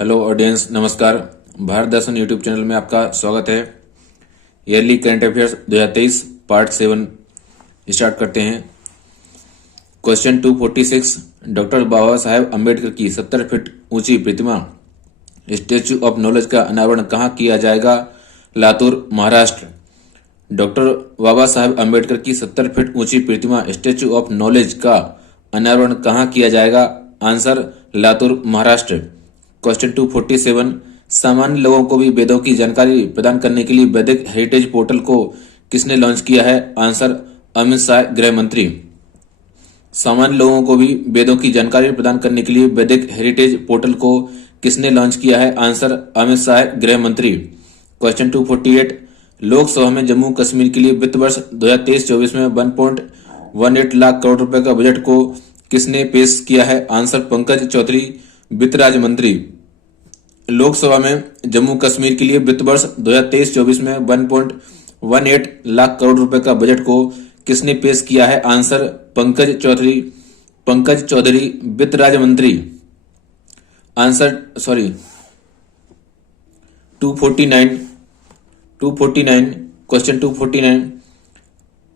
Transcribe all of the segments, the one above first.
Hello audience, नमस्कार। भारत दर्शन YouTube channel में आपका स्वागत है। Yearly current affairs 2023 part 7 start करते हैं। क्वेश्चन 246, डॉक्टर बाबा साहेब अम्बेडकर की 70 फीट ऊंची प्रतिमा स्टैच्यू ऑफ नॉलेज का अनावरण कहाँ किया जाएगा? लातूर, महाराष्ट्र। डॉक्टर बाबा साहेब अम्बेडकर की 70 फीट ऊंची प्रतिमा स्टैच्यू ऑफ नॉलेज का अनावरण कहाँ किया जाएगा? आंसर, लातूर, महाराष्ट्र। क्वेश्चन 247, सामान्य लोगों को भी वेदों की जानकारी प्रदान करने के लिए वैदिक हेरिटेज पोर्टल को किसने लॉन्च किया है? आंसर, अमित शाह, गृह मंत्री। सामान्य लोगों को भी वेदों की जानकारी प्रदान करने के लिए वैदिक हेरिटेज पोर्टल को किसने लॉन्च किया है? आंसर, अमित शाह, गृह मंत्री। क्वेश्चन 248, लोकसभा में जम्मू कश्मीर के लिए वित्त वर्ष 2023-24 में 1.18 लाख करोड़ रुपए का बजट को किसने पेश किया है? आंसर, पंकज चौधरी, वित्त राज्य मंत्री। लोकसभा में जम्मू कश्मीर के लिए वित्त वर्ष 2023-24 में 1.18 लाख करोड़ रुपए का बजट को किसने पेश किया है? आंसर, पंकज चौधरी, वित्त राज्य मंत्री। आंसर 249 क्वेश्चन 249,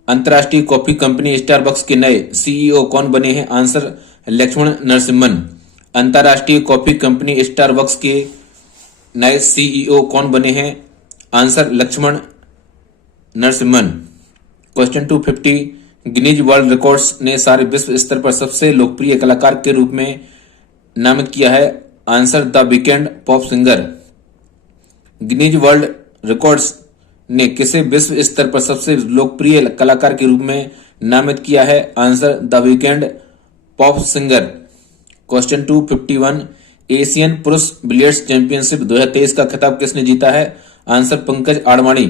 अंतर्राष्ट्रीय कॉफी कंपनी स्टारबक्स के नए सीईओ कौन बने हैं? आंसर, लक्ष्मण नरसिम्हन। अंतर्राष्ट्रीय कॉफी कंपनी स्टारबक्स के नए सीईओ कौन बने हैं? Answer, Laxman Narasimhan. Question 250, Guinness world records ने सारे विश्व स्तर पर सबसे लोकप्रिय कलाकार के रूप में नामित किया है? Answer, the weekend, pop singer. Guinness world records ने किसे विश्व स्तर पर सबसे लोकप्रिय कलाकार के रूप में नामित किया है? Answer, the weekend, pop singer. Question 251, Asian पुरुष बिलियर्ड्स चैंपियनशिप 2023 का खिताब किसने जीता है? आंसर, पंकज आडवाणी।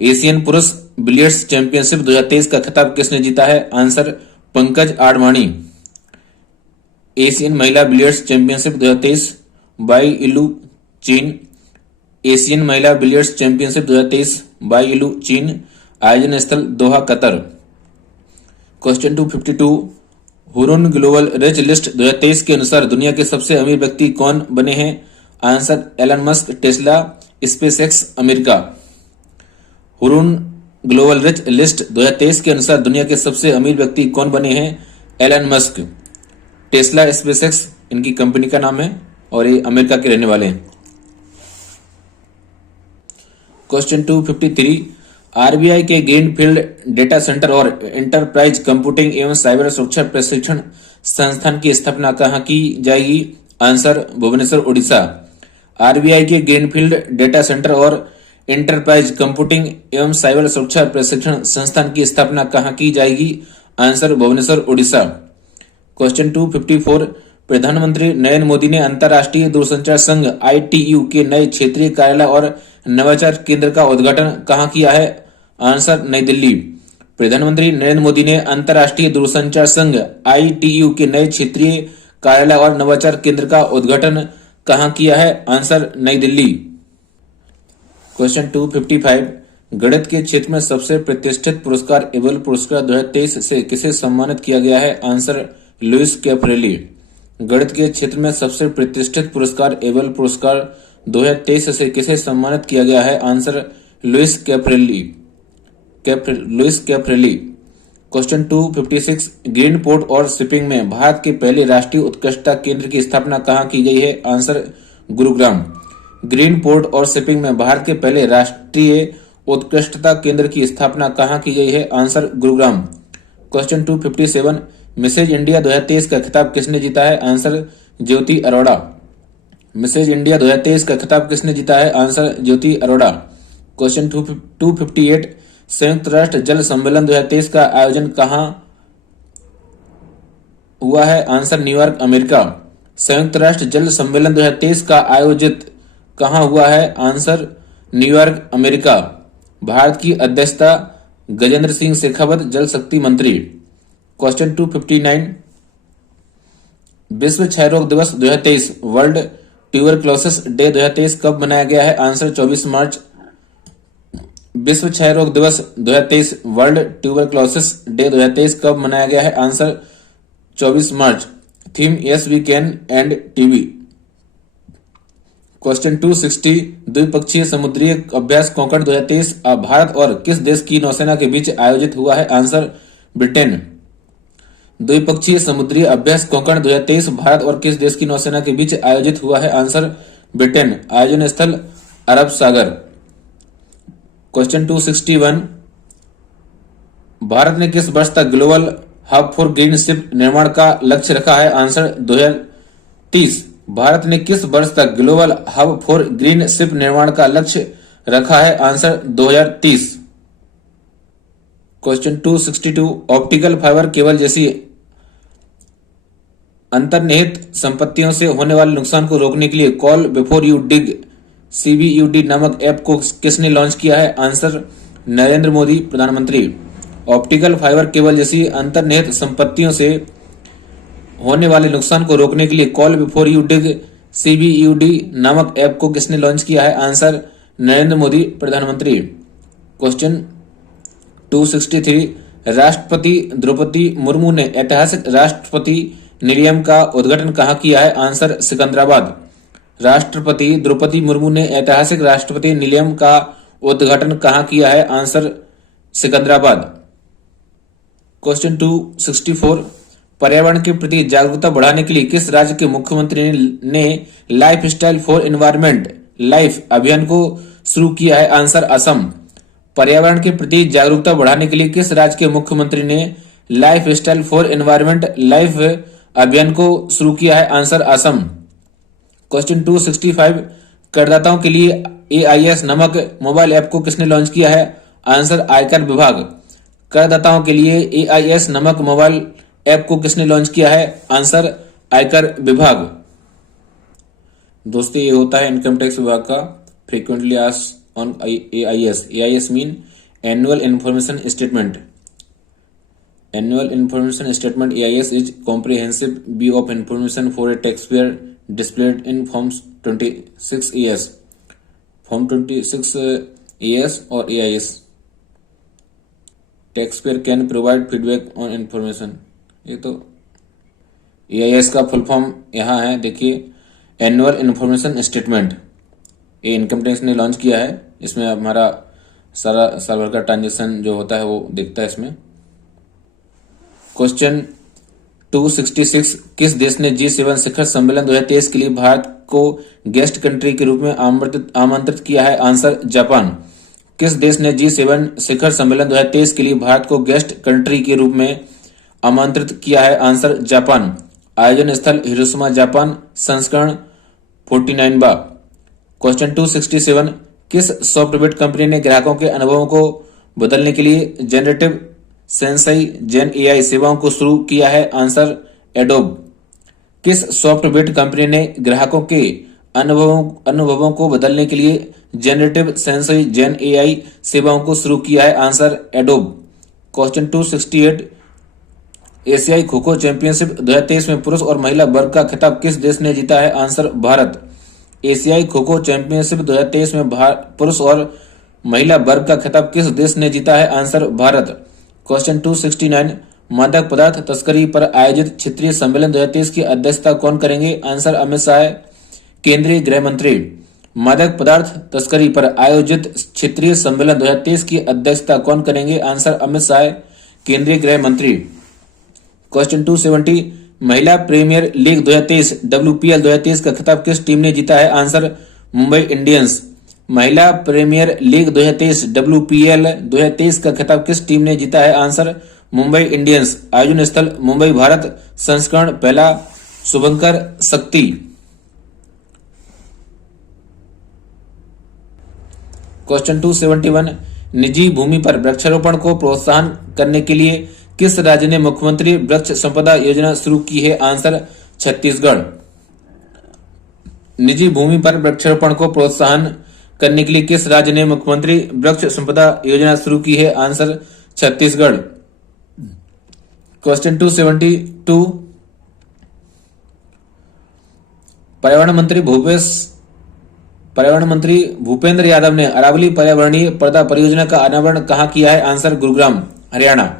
एशियन पुरुष बिलियर्ड्स चैंपियनशिप 2023 का खिताब किसने जीता है? आंसर, पंकज आडवाणी। एशियन महिला बिलियर्ड्स चैंपियनशिप 2023 बाई इलू, चीन। एशियन महिला बिलियर्ड्स चैंपियनशिप 2023 बाई इलू, चीन। आयोजन स्थल Doha, Qatar. Question 252, Hurun global rich list 2023 के अनुसार दुनिया के सबसे अमीर व्यक्ति कौन बने हैं? Answer, Elon Musk, Tesla, SpaceX, America. Hurun global rich list 2023 के अनुसार दुनिया के सबसे अमीर व्यक्ति कौन बने हैं? एलन मस्क, टेस्ला, स्पेसएक्स इनकी कंपनी का नाम है और ये अमेरिका के रहने वाले हैं। क्वेश्चन 253, आरबीआई के ग्रीनफील्ड डेटा सेंटर और एंटरप्राइज कंप्यूटिंग एवं साइबर सुरक्षा प्रशिक्षण संस्थान की स्थापना कहाँ की जाएगी? आंसर, भुवनेश्वर, उड़ीसा। आरबीआई के ग्रीनफील्ड डेटा सेंटर और एंटरप्राइज कंप्यूटिंग एवं साइबर सुरक्षा प्रशिक्षण संस्थान की स्थापना कहाँ की जाएगी? आंसर, भुवनेश्वर, उड़ीसा। क्वेश्चन 254, प्रधानमंत्री नरेंद्र मोदी ने अंतर्राष्ट्रीय दूरसंचार संघ ITU के नए क्षेत्रीय कार्यालय और नवाचार केंद्र का उद्घाटन कहाँ किया है? आंसर, नई दिल्ली। प्रधानमंत्री नरेंद्र मोदी ने अंतर्राष्ट्रीय दूरसंचार संघ ITU के नए क्षेत्रीय कार्यालय और नवाचार केंद्र का उद्घाटन कहाँ किया है? आंसर, नई दिल्ली। क्वेश्चन 255, गणित के क्षेत्र में सबसे प्रतिष्ठित पुरस्कार एबल पुरस्कार 2023 से किसे सम्मानित किया गया है? Answer, Luis Caffarelli. गणित के क्षेत्र में सबसे प्रतिष्ठित पुरस्कार एबल पुरस्कार 2023 से किसे सम्मानित किया गया है? Answer, Luis Caffarelli. Question 256, green port और शिपिंग में भारत के पहले राष्ट्रीय उत्कृष्टता केंद्र की स्थापना कहाँ की गई है? आंसर, गुरुग्राम। ग्रीन पोर्ट और शिपिंग में भारत के पहले राष्ट्रीय उत्कृष्टता केंद्र की स्थापना कहाँ की गई है? Answer, Gurugram. Question 257, Mrs India 2023 का खिताब किसने जीता है? Answer, Jyoti Arora. Mrs India 2023 का खिताब किसने जीता है? आंसर, ज्योति अरोड़ा। क्वेश्चन 258, संयुक्त राष्ट्र जल सम्मेलन 2023 का आयोजन कहाँ हुआ है? Answer, New York, America. संयुक्त राष्ट्र जल सम्मेलन 2023 का आयोजित कहाँ हुआ है? Answer, New York, America. भारत की अध्यक्षता गजेंद्र सिंह शेखावत, जल शक्ति मंत्री। क्वेश्चन 259, विश्व क्षय रोग दिवस 2023 वर्ल्ड ट्यूबरक्लोसिस डे 2023 कब मनाया गया है? आंसर, 24 मार्च। विश्व क्षय रोग दिवस 2023 वर्ल्ड ट्यूबरक्लोसिस डे 2023 कब मनाया गया है? आंसर, 24 मार्च। Theme, yes we can end TB. Question 260 द्विपक्षीय समुद्री अभ्यास कोंकण 2023 भारत और किस देश की नौसेना के बीच आयोजित हुआ है? Answer Britain. द्विपक्षीय समुद्री अभ्यास कोंकण 2023 भारत और किस देश की नौसेना के बीच आयोजित हुआ है? Answer Britain. आयोजन स्थल अरब सागर। क्वेश्चन 261 भारत ने किस वर्ष तक global hub for green ship निर्माण का लक्ष्य रखा है? आंसर 2030। भारत ने किस वर्ष तक global hub for green ship निर्माण का लक्ष्य रखा है? Answer 2030। Question 262 optical fibre cable जैसी अंतर्निहित संपत्तियों से होने वाले नुकसान को रोकने के लिए call before you dig CBUD नामक ऐप को किसने लॉन्च किया है? आंसर नरेंद्र मोदी प्रधानमंत्री। ऑप्टिकल फाइबर केबल जैसी अंतर्निहित संपत्तियों से होने वाले नुकसान को रोकने के लिए call before you dig CBUD नामक ऐप को किसने लॉन्च किया है? आंसर नरेंद्र मोदी प्रधानमंत्री। क्वेश्चन 263 राष्ट्रपति द्रौपदी मुर्मू ने ऐतिहासिक राष्ट्रपति निलयम का उद्घाटन कहाँ किया है? आंसर सिकंदराबाद। राष्ट्रपति द्रौपदी मुर्मू ने ऐतिहासिक राष्ट्रपति निलयम का उद्घाटन कहाँ किया है? आंसर सिकंदराबाद। क्वेश्चन 264 पर्यावरण के प्रति जागरूकता बढ़ाने के लिए किस राज्य के मुख्यमंत्री ने life style for environment life अभियान को शुरू किया है? आंसर असम। पर्यावरण के प्रति जागरूकता बढ़ाने के लिए किस राज्य के मुख्यमंत्री ने life style for environment life अभियान को शुरू किया है? आंसर असम। क्वेश्चन 265 करदाताओं के लिए AIS नामक मोबाइल ऐप को किसने लॉन्च किया है? आंसर आयकर विभाग। करदाताओं के लिए AIS नामक मोबाइल ऐप को किसने लॉन्च किया है? आंसर आयकर विभाग। दोस्तों ये होता है इनकम टैक्स विभाग का frequently asked on AIS। AIS mean annual information statement. Annual Information Statement AIS is comprehensive view of information for a taxpayer displayed in Forms 26ES, Form 26ES or AIS. Taxpayer can provide feedback on information. ये तो AIS का full form यहाँ है, देखिए annual information statement. ये income tax ने launch किया है। इसमें हमारा सारा साल भर का ट्रांजेक्शन जो होता है वो दिखता है इसमें। क्वेश्चन 266 किस देश ने G7 शिखर सम्मेलन 2023 के लिए भारत को गेस्ट कंट्री के रूप में आमंत्रित किया है? Answer Japan. किस देश ने G7 शिखर सम्मेलन 2023 के लिए भारत को गेस्ट कंट्री के रूप में आमंत्रित किया है? Answer Japan. आयोजन स्थल हिरोशिमा जापान। संस्करण 49वां। क्वेश्चन 267 किस सॉफ्टवेयर कंपनी ने ग्राहकों के अनुभवों को बदलने के लिए जनरेटिव सेंसाई जेन AI सेवाओं को शुरू किया है? Answer adobe. किस सॉफ्टवेयर कंपनी ने ग्राहकों के अनुभवों को बदलने के लिए जनरेटिव सेंसाई जेन AI सेवाओं को शुरू किया है? Answer adobe. क्वेश्चन 268 एशियाई खो खो चैंपियनशिप 2023 में पुरुष और महिला वर्ग का खिताब किस देश ने जीता है? आंसर भारत। एशियाई खो खो चैंपियनशिप 2023 में पुरुष और महिला वर्ग का खिताब किस देश ने जीता है? आंसर भारत। क्वेश्चन 269 मादक पदार्थ तस्करी पर आयोजित क्षेत्रीय सम्मेलन 2023 की अध्यक्षता कौन करेंगे? आंसर अमित शाह केंद्रीय गृह मंत्री। मादक पदार्थ तस्करी पर आयोजित क्षेत्रीय सम्मेलन 2023 की अध्यक्षता कौन करेंगे? आंसर अमित शाह केंद्रीय गृह मंत्री। क्वेश्चन 270 महिला प्रीमियर लीग 2023 WPL 2023 का खिताब किस टीम ने जीता है? Answer Mumbai Indians. महिला प्रीमियर लीग 2023 WPL 2023 का खिताब किस टीम ने जीता है? Answer Mumbai Indians. आयोजन स्थल मुंबई भारत। संस्करण पहला शुभंकर शक्ति। क्वेश्चन 271 निजी भूमि पर वृक्षारोपण को प्रोत्साहन करने के लिए किस राज्य ने मुख्यमंत्री वृक्ष संपदा योजना शुरू की है? आंसर छत्तीसगढ़। निजी भूमि पर वृक्षारोपण को प्रोत्साहन करने के लिए किस राज्य ने मुख्यमंत्री वृक्ष संपदा योजना शुरू की है? आंसर छत्तीसगढ़। क्वेश्चन 272 पर्यावरण मंत्री भूपेंद्र यादव ने अरावली पर्यावरणीय पर्दा परियोजना का अनावरण कहाँ किया है? आंसर गुरुग्राम हरियाणा।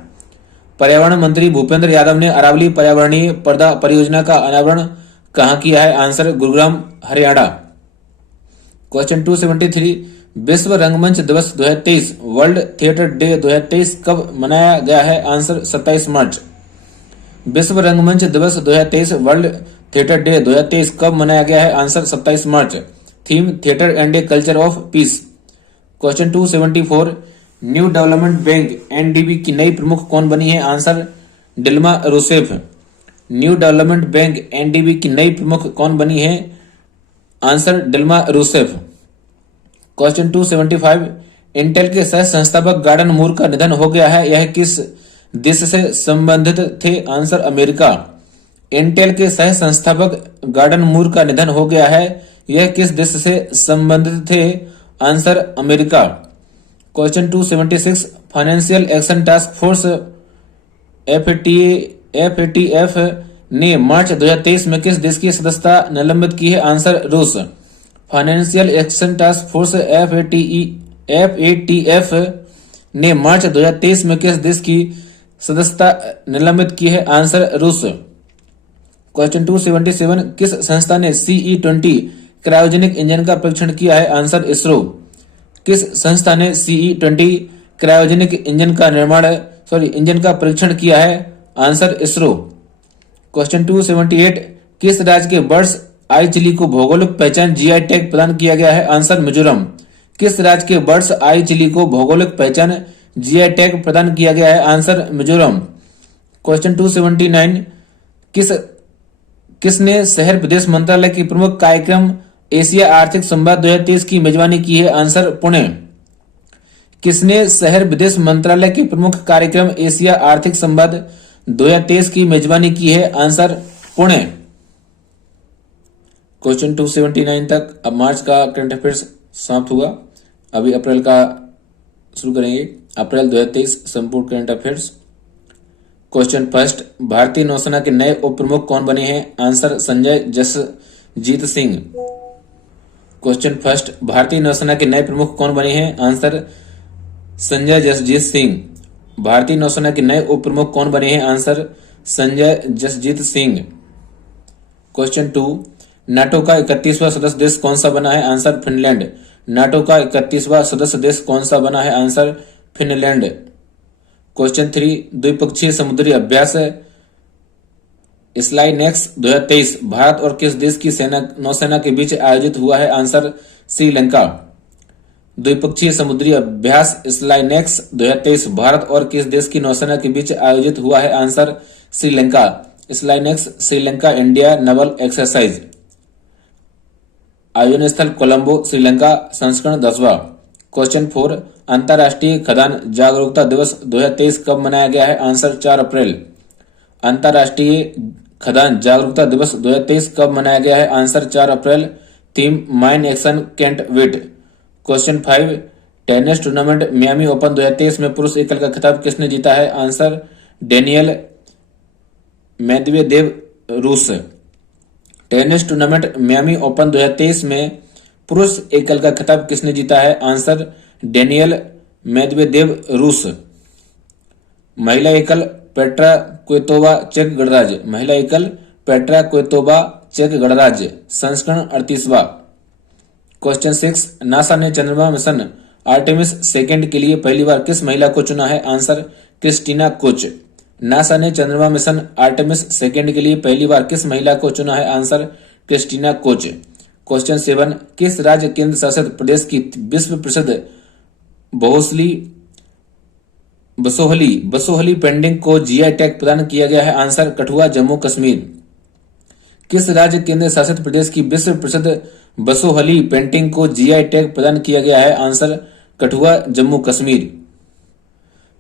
पर्यावरण मंत्री भूपेंद्र यादव ने अरावली पर्यावरणीय पर्दा परियोजना का अनावरण कहाँ किया है? आंसर गुरुग्राम हरियाणा। क्वेश्चन 273 विश्व रंगमंच दिवस 2023 वर्ल्ड थिएटर डे 2023 कब मनाया गया है? आंसर 27 मार्च। विश्व रंगमंच दिवस 2023 वर्ल्ड थिएटर डे 2023 कब मनाया गया है? आंसर 27 मार्च। Theme theatre and a culture of peace. Question 274 new development bank NDB की नई प्रमुख कौन बनी है? Answer Dilma Rousseff. New development bank NDB की नई प्रमुख कौन बनी है? Answer Dilma Rousseff. Question 275 Intel के सह संस्थापक गॉर्डन मूर का निधन हो गया है, यह किस देश से संबंधित थे? Answer America. इंटेल के सह संस्थापक गॉर्डन मूर का निधन हो गया है, यह किस देश से संबंधित थे? Answer America. Question 276 financial action task force FATF ने मार्च 2023 में किस देश की सदस्यता निलंबित की है? आंसर रूस। Financial action task force FATF ने मार्च 2023 में किस देश की सदस्यता निलंबित की है? आंसर रूस। क्वेश्चन 277 किस संस्था ने CE-20 क्रायोजेनिक इंजन का परीक्षण किया है? आंसर इसरो। किस संस्था ने CE-20 क्रायोजेनिक इंजन का परीक्षण किया है? आंसर इसरो। क्वेश्चन 278 किस राज्य के बर्ड्स आई चिली को भौगोलिक पहचान GI टैग प्रदान किया गया है? आंसर मिजोरम। किस राज्य के बर्ड्स आई चिली को भौगोलिक पहचान GI टैग प्रदान किया गया है? आंसर मिजोरम। क्वेश्चन 279 किसने शहर विदेश मंत्रालय की प्रमुख कार्यक्रम एशिया आर्थिक संवाद 2023 की मेजबानी की है? आंसर पुणे। किसने शहर विदेश मंत्रालय के प्रमुख कार्यक्रम एशिया आर्थिक संवाद 2023 की मेजबानी की है? आंसर पुणे। क्वेश्चन 279 तक अब मार्च का करंट अफेयर्स समाप्त हुआ। अभी अप्रैल का शुरू करेंगे। अप्रैल 2023 संपूर्ण करंट अफेयर्स। क्वेश्चन फर्स्ट भारतीय नौसेना के नए उप प्रमुख कौन बने हैं? Answer Sanjay Jasjit Singh. Question first भारतीय नौसेना के नए प्रमुख कौन बने हैं? आंसर संजय जसजीत सिंह। भारतीय नौसेना के नए उप प्रमुख कौन बने हैं? Answer Sanjay Jasjit Singh. Question 2 NATO का 31वां सदस्य देश कौन सा बना है? Answer Finland. नाटो का 31वां सदस्य देश कौन सा बना है? Answer Finland. क्वेश्चन 3 द्विपक्षीय समुद्री अभ्यास स्लाइनेक्स 2023 भारत और किस देश की नौसेना के बीच आयोजित हुआ है? आंसर श्रीलंका। द्विपक्षीय समुद्री अभ्यास स्लाइनेक्स 2023 भारत और किस देश की नौसेना के बीच आयोजित हुआ है? Answer Sri Lanka. SLINEX Sri Lanka India naval exercise. आयोजन स्थल कोलंबो श्रीलंका। संस्करण 10वां। क्वेश्चन 4 अंतर्राष्ट्रीय खदान जागरूकता दिवस 2023 कब मनाया गया है? आंसर 4 अप्रैल। अंतर्राष्ट्रीय खदान जागरूकता दिवस 2023 कब मनाया गया है? आंसर 4 अप्रैल। Theme mine action can't wait. Question 5 tennis tournament Miami open 2023 में पुरुष एकल का खिताब किसने जीता है? आंसर डेनियल मेदवेदेव रूस। टेनिस टूर्नामेंट मियामी ओपन 2023 में पुरुष एकल का खिताब किसने जीता है? आंसर डेनियल मेदवेदेव रूस। महिला एकल पेट्रा क्वेतोवा चेक गणराज्य। महिला एकल पेट्रा क्वेतोवा चेक गणराज्य। संस्करण 38वां। क्वेश्चन 6 नासा ने चंद्रमा मिशन आर्टेमिस सेकंड के लिए पहली बार किस महिला को चुना है? Answer Christina Koch. नासा ने चंद्रमा मिशन आर्टेमिस सेकंड के लिए पहली बार किस महिला को चुना है? Answer Christina Koch. क्वेश्चन 7 किस राज्य केंद्र शासित प्रदेश की विश्व प्रसिद्ध बसोहली पेंटिंग को GI टैग प्रदान किया गया है? आंसर कठुआ जम्मू कश्मीर। किस राज्य केंद्र शासित प्रदेश की विश्व प्रसिद्ध बसोहली पेंटिंग को GI टैग प्रदान किया गया है? आंसर कठुआ जम्मू कश्मीर।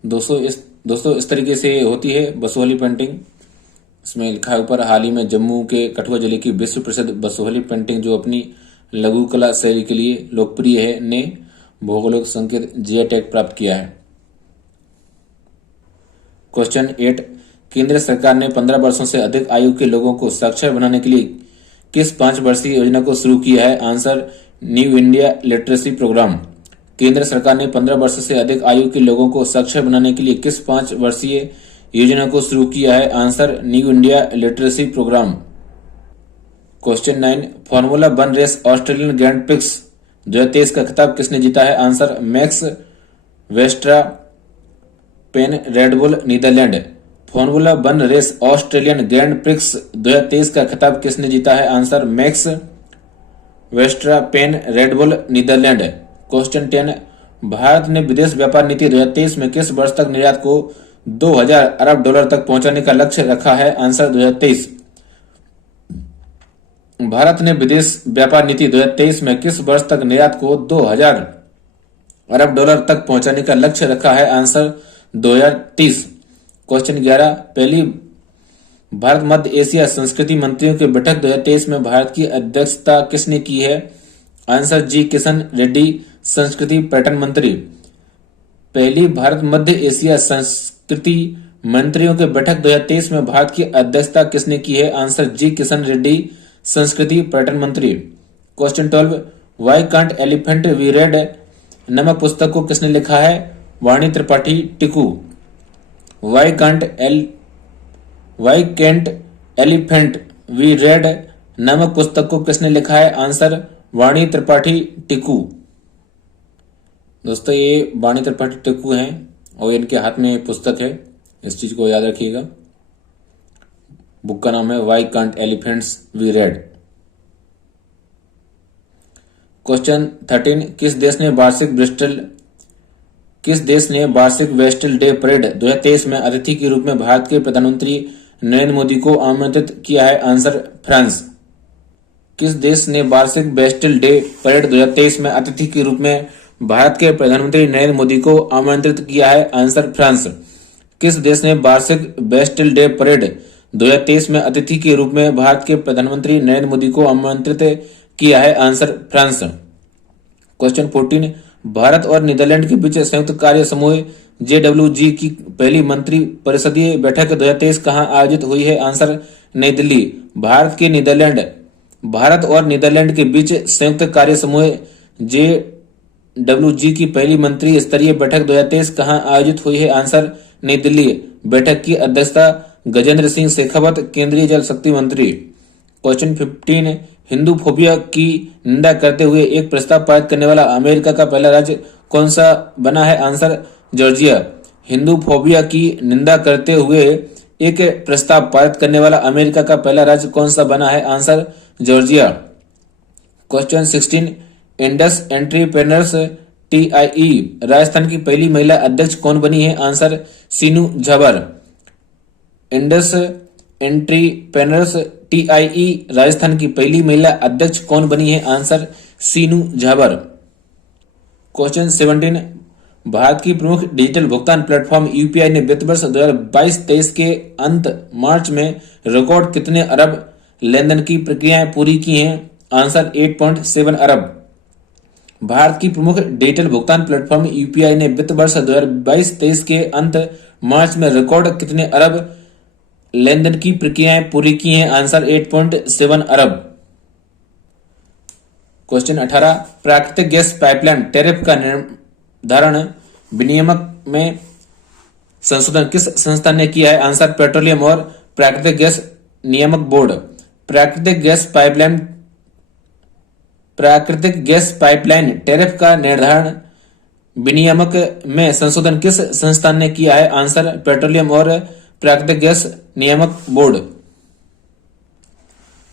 दोस्तों इस तरीके से होती है बसोहली पेंटिंग। इसमें लिखा है ऊपर हाल ही में जम्मू के कठुआ जिले की विश्व प्रसिद्ध बसोहली पेंटिंग जो अपनी लघु कला शैली के लिए लोकप्रिय है ने भौगोलिक संकेत GI टैग प्राप्त किया है। क्वेश्चन 8 केंद्र सरकार ने 15 वर्षों से अधिक आयु के लोगों को साक्षर बनाने के लिए किस 5 वर्षीय योजना को शुरू किया है? Answer new India literacy programme. केंद्र सरकार ने 15 वर्ष से अधिक आयु के लोगों को साक्षर बनाने के लिए किस 5 वर्षीय योजना को शुरू किया है? Answer new India literacy programme. Question 9 formula 1 race Australian grand prix 2023 का खिताब किसने जीता है? Answer Max Verstappen, Red Bull, Netherland. Formula 1 race Australian grand prix 2023 का खिताब किसने जीता है? Answer Max Verstappen, Red Bull, Netherland. Question 10, Bharat ने विदेश व्यापार नीति 2023 में किस वर्ष तक निर्यात को 2000 अरब डॉलर तक पहुंचाने का लक्ष्य रखा है? आंसर 2023। भारत ने विदेश व्यापार नीति 2023 में किस वर्ष तक निर्यात को 2000 अरब डॉलर तक पहुंचाने का लक्ष्य रखा है? आंसर 2030। क्वेश्चन 11, पहली भारत मध्य एशिया संस्कृति मंत्रियों की बैठक 2023 में भारत की अध्यक्षता किसने की है? आंसर जी किशन रेड्डी, संस्कृति पर्यटन मंत्री। पहली भारत मध्य एशिया संस्कृति मंत्रियों की बैठक 2023 में भारत की अध्यक्षता किसने की है? आंसर जी किशन रेड्डी, संस्कृति पर्यटन मंत्री। Question 12, why can't elephant be red नामक पुस्तक को किसने लिखा है? Vani Tripathi Tikoo. Why can't elephant be red नामक पुस्तक को किसने लिखा है? आंसर वाणी त्रिपाठी टिकू। दोस्तों ये वाणी त्रिपाठी टिकू हैं और इनके हाथ में पुस्तक है, इस चीज को याद रखिएगा। बुक का नाम है why can't elephants be red. Question 13, किस देश ने वार्षिक वेस्टल डे परेड 2023 में अतिथि के रूप में भारत के प्रधानमंत्री नरेंद्र मोदी को आमंत्रित किया है? Answer France. किस देश ने वार्षिक वेस्टल डे परेड 2023 में अतिथि के रूप में भारत के प्रधानमंत्री नरेंद्र मोदी को आमंत्रित किया है? Answer France. किस देश ने वार्षिक वेस्टल डे परेड 2023 में अतिथि के रूप में भारत के प्रधानमंत्री नरेंद्र मोदी को आमंत्रित किया है? Answer France. क्वेश्चन 14, भारत और नीदरलैंड के बीच संयुक्त कार्य समूह JWG की पहली मंत्री परिषदीय बैठक 2023 कहां आयोजित हुई है? आंसर नई दिल्ली। भारत और नीदरलैंड के बीच संयुक्त कार्य समूह JWG की पहली मंत्री स्तरीय बैठक 2023 कहां आयोजित हुई है? आंसर नई दिल्ली। बैठक की अध्यक्षता गजेंद्र सिंह शेखावत, केंद्रीय जल शक्ति मंत्री। क्वेश्चन 15, हिंदू फोबिया की निंदा करते हुए एक प्रस्ताव पारित करने वाला अमेरिका का पहला राज्य कौन सा बना है? Answer Georgia. हिंदू फोबिया की निंदा करते हुए एक प्रस्ताव पारित करने वाला अमेरिका का पहला राज्य कौन सा बना है? Answer Georgia. Question 16, Indus entrepreneurs TIE Rajasthan की पहली महिला अध्यक्ष कौन बनी है? आंसर सीनू Jhabar. Indus entrepreneurs TIE Rajasthan की पहली महिला अध्यक्ष कौन बनी है? आंसर सीनू झाबर। क्वेश्चन 17, भारत की प्रमुख डिजिटल भुगतान प्लेटफॉर्म UPI ने वित्त वर्ष 2022-23 के अंत मार्च में रिकॉर्ड कितने अरब लेनदेन की प्रक्रियाएं पूरी की हैं? आंसर 8.7 अरब। भारत की प्रमुख डिजिटल भुगतान प्लेटफॉर्म UPI ने वित्त वर्ष 2022-23 के अंत मार्च में रिकॉर्ड कितने अरब लेनदेन की प्रक्रियाएं पूरी की हैं? आंसर 8.7 अरब। क्वेश्चन 18, प्राकृतिक गैस पाइपलाइन टैरिफ का निर्धारण विनियामक में संशोधन किस संस्था ने किया है? आंसर पेट्रोलियम और प्राकृतिक गैस नियामक बोर्ड। प्राकृतिक गैस पाइपलाइन टैरिफ का निर्धारण विनियामक में संशोधन किस संस्थान ने किया है? आंसर पेट्रोलियम और प्राकृतिक गैस नियामक बोर्ड।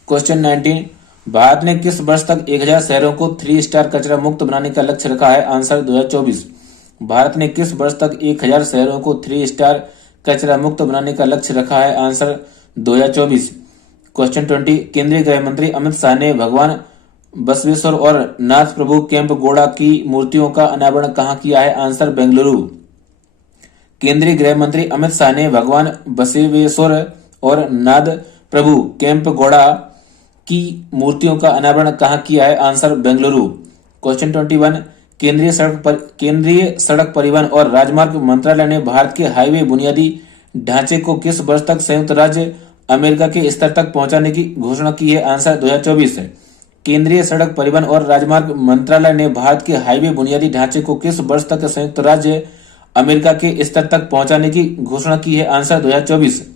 क्वेश्चन 19, भारत ने किस वर्ष तक 1000 शहरों को 3 स्टार कचरा मुक्त बनाने का लक्ष्य रखा है? आंसर 2024। भारत ने किस वर्ष तक 1000 शहरों को 3 स्टार कचरा मुक्त बनाने का लक्ष्य रखा है? आंसर 2024। क्वेश्चन 20, केंद्रीय गृह मंत्री अमित शाह ने भगवान बसवेश्वर और नाथ प्रभु केम्पगौड़ा की मूर्तियों का अनावरण कहां किया है? आंसर बेंगलुरु। केंद्रीय गृह मंत्री अमित शाह ने भगवान बसवेश्वर और नाथ प्रभु केम्पगौड़ा की मूर्तियों का अनावरण कहां किया है? आंसर बेंगलुरु। क्वेश्चन 21, केंद्रीय सड़क परिवहन और राजमार्ग मंत्रालय ने भारत के हाईवे बुनियादी ढांचे को किस वर्ष तक संयुक्त राज्य अमेरिका के स्तर तक पहुंचाने की घोषणा की है? आंसर 2024। केंद्रीय सड़क परिवहन और राजमार्ग मंत्रालय ने भारत के हाईवे बुनियादी ढांचे को किस वर्ष तक संयुक्त राज्य अमेरिका के स्तर तक पहुंचाने की घोषणा की है? आंसर 2024।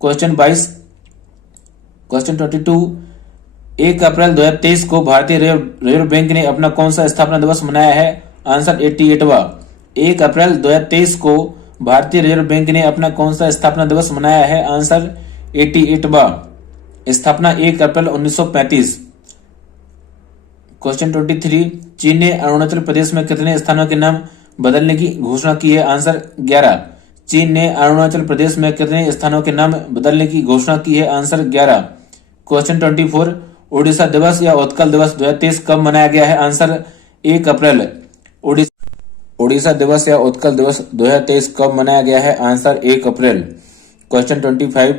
क्वेश्चन 22, क्वेश्चन 22, 1 अप्रैल 2023 को भारतीय रिजर्व बैंक ने अपना कौन सा स्थापना दिवस मनाया है? आंसर 88वां। 1 अप्रैल 2023 को भारतीय रिजर्व बैंक ने अपना कौन सा स्थापना दिवस मनाया है? आंसर 88वां। स्थापना 1 अप्रैल 1935। क्वेश्चन 23, चीन ने अरुणाचल प्रदेश में कितने स्थानों के नाम बदलने की घोषणा की है? आंसर 11। चीन ने अरुणाचल प्रदेश में कितने स्थानों के नाम बदलने की घोषणा की है? आंसर 11। क्वेश्चन 24, ओडिशा दिवस या उत्कल दिवस 2023 कब मनाया गया है? आंसर 1 अप्रैल। ओडिशा दिवस या उत्कल दिवस 2023 कब मनाया गया है? आंसर 1 अप्रैल। क्वेश्चन 25,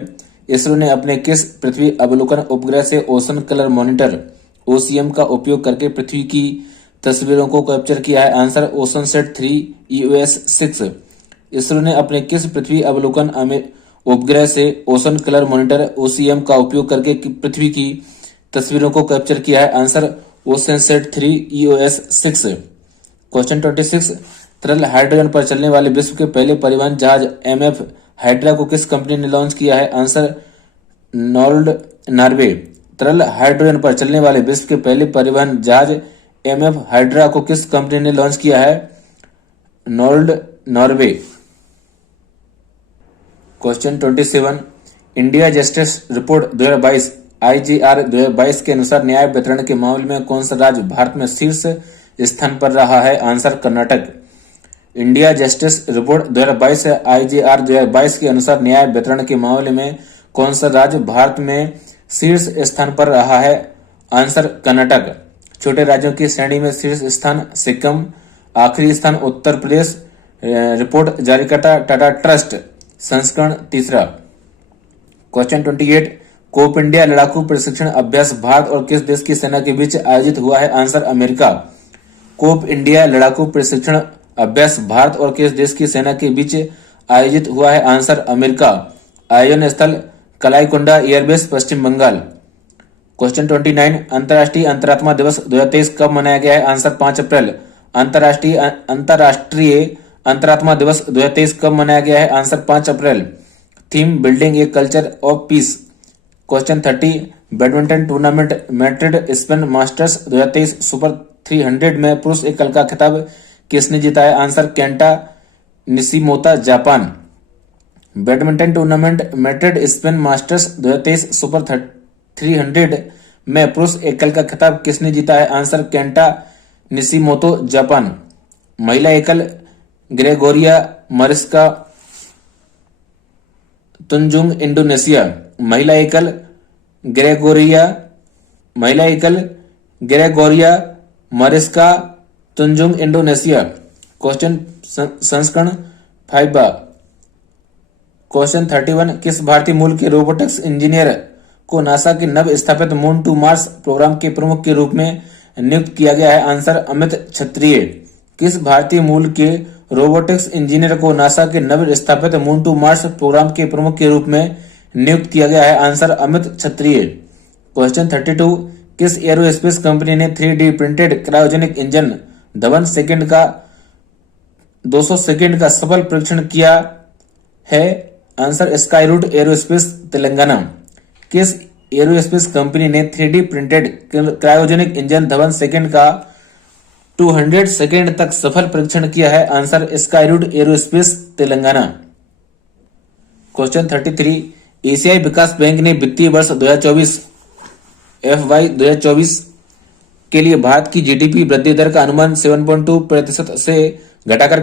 इसरो ने अपने किस पृथ्वी अवलोकन उपग्रह से ओशन कलर मॉनिटर ओसीएम का उपयोग करके पृथ्वी की तस्वीरों को कैप्चर किया है? Answer ओशनसेट 3 EOS 6। इसरो ने अपने किस पृथ्वी अवलोकन उपग्रह से ओशन कलर मॉनिटर ओसीएम का उपयोग करके पृथ्वी की तस्वीरों को कैप्चर किया है? Answer ओशनसेट 3 EOS 6। क्वेश्चन 26, तरल हाइड्रोजन पर चलने वाले विश्व के पहले परिवहन जहाज MF हाइड्रा को किस कंपनी ने लॉन्च किया है? Answer Norway. तरल हाइड्रोजन पर चलने वाले विश्व के पहले परिवहन जहाज MF हाइड्रा को किस कंपनी ने लॉन्च किया है? Norway. Question 27, India justice report 2022 IJR 2022 के अनुसार न्याय वितरण के मामले में कौन सा राज्य भारत में शीर्ष स्थान पर रहा है? Answer Karnataka. India justice report 2022 IJR 2022 के अनुसार न्याय वितरण के मामले में कौन सा राज्य भारत में शीर्ष स्थान पर रहा है? आंसर कर्नाटक। छोटे राज्यों की श्रेणी में शीर्ष स्थान सिक्किम, आखिरी स्थान उत्तर प्रदेश। रिपोर्ट जारीकर्ता टाटा ट्रस्ट, संस्करण 3। क्वेश्चन 28, कोप इंडिया लड़ाकू प्रशिक्षण अभ्यास भारत और किस देश की सेना के बीच आयोजित हुआ है? Answer America. कोप इंडिया लड़ाकू प्रशिक्षण अभ्यास भारत और किस देश की सेना के बीच आयोजित हुआ है? Answer America. आयोजन स्थल कलाईकुंडा एयरबेस, पश्चिम बंगाल। क्वेश्चन 29, अंतर्राष्ट्रीय अंतरात्मा दिवस 2023 कब मनाया गया है? आंसर 5 अप्रैल। अंतर्राष्ट्रीय अंतरात्मा दिवस 2023 कब मनाया गया है? Answer 5 April. Theme building A culture of peace. Question 30, badminton tournament Madrid Spain Masters 2023 super 300 में पुरुष एकल का खिताब किसने जीता है? Answer Kenta Nishimoto, Japan. Badminton tournament Madrid Spain Masters 2023 super 300 में पुरुष एकल का खिताब किसने जीता है? Answer Kenta Nishimoto, Japan. महिला एकल ग्रेगोरिया मरिस्का, तुंजुंग, इंडोनेशिया। महिला एकल ग्रेगोरिया मरिस्का, तुंजुंग, इंडोनेशिया। क्वेश्चन संस्करण 5। क्वेश्चन 31, किस भारतीय मूल के रोबोटिक्स इंजीनियर को नासा के नव स्थापित मून टू मार्स प्रोग्राम के प्रमुख के रूप में नियुक्त किया गया है? आंसर अमित क्षत्रिय। किस भारतीय मूल के रोबोटिक्स इंजीनियर को नासा के नव स्थापित मून टू मार्स प्रोग्राम के प्रमुख के रूप में नियुक्त किया गया है? आंसर अमित क्षत्रिय। क्वेश्चन 32, किस एरोस्पेस कंपनी ने 3D printed cryogenic engine Dhawan 200 second का सफल परीक्षण किया है? Answer Skyroot aerospace, Telangana. किस एरोस्पेस कंपनी ने 3D printed cryogenic engine Dhawan second का 200 सेकंड तक सफल परीक्षण किया है? Answer Skyroot aerospace, Telangana. Question 33, एशियाई विकास बैंक ने वित्तीय वर्ष 2024 FY 2024 के लिए भारत की जीडीपी वृद्धि दर का अनुमान 7.2% से घटाकर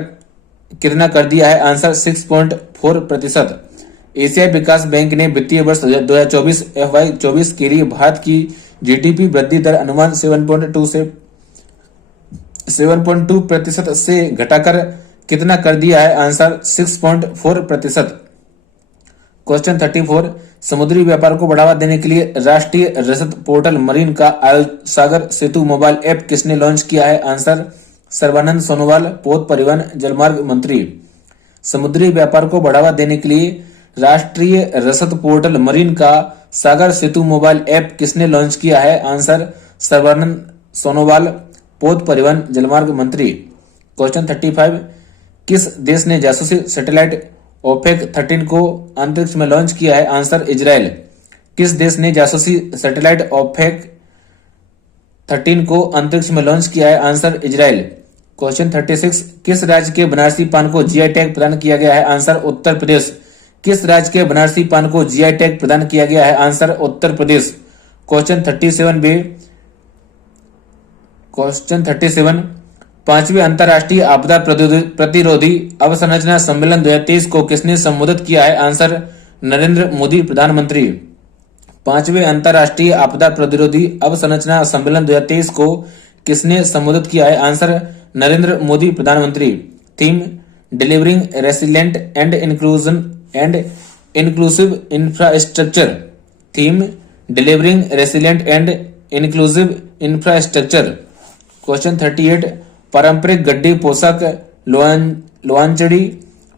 कितना कर दिया है? आंसर 6.4%। एशियाई विकास बैंक ने वित्तीय वर्ष 2024 FY 24 के लिए भारत की जीडीपी वृद्धि दर अनुमान 7.2% से घटाकर कितना कर दिया है? आंसर 6.4%। क्वेश्चन 34, समुद्री व्यापार को बढ़ावा देने के लिए राष्ट्रीय रसद पोर्टल मरीन का सागर सेतु मोबाइल ऐप किसने लॉन्च किया है? आंसर सर्बानंद सोनोवाल, पोत परिवहन जलमार्ग मंत्री। समुद्री व्यापार को बढ़ावा देने के लिए राष्ट्रीय रसद पोर्टल मरीन का सागर सेतु मोबाइल ऐप किसने लॉन्च किया है? आंसर सर्बानंद सोनोवाल, पोत परिवहन जलमार्ग मंत्री। क्वेश्चन 35, किस देश ने जासूसी सैटेलाइट ओपेक 13 को अंतरिक्ष में लॉन्च किया है? Answer Israel. किस देश ने जासूसी सैटेलाइट ओपेक 13 को अंतरिक्ष में लॉन्च किया है? Answer Israel. क्वेश्चन 36 किस राज्य के बनारसी पान को जीआई टैग प्रदान किया गया है? आंसर उत्तर प्रदेश। किस राज्य के बनारसी पान को जीआई टैग प्रदान किया गया है? आंसर उत्तर प्रदेश। क्वेश्चन 37 पांचवें अंतर्राष्ट्रीय आपदा प्रतिरोधी अवसंरचना सम्मेलन 2023 को किसने संबोधित किया है? आंसर नरेंद्र मोदी प्रधानमंत्री। पांचवें अंतर्राष्ट्रीय आपदा प्रतिरोधी अवसंरचना सम्मेलन 2023 को किसने संबोधित किया है? आंसर नरेंद्र मोदी प्रधानमंत्री। Theme delivering resilient and inclusive infrastructure. Theme delivering resilient and inclusive infrastructure. Question 38 पारंपरिक गड्डी पोशाक लोआंचड़ी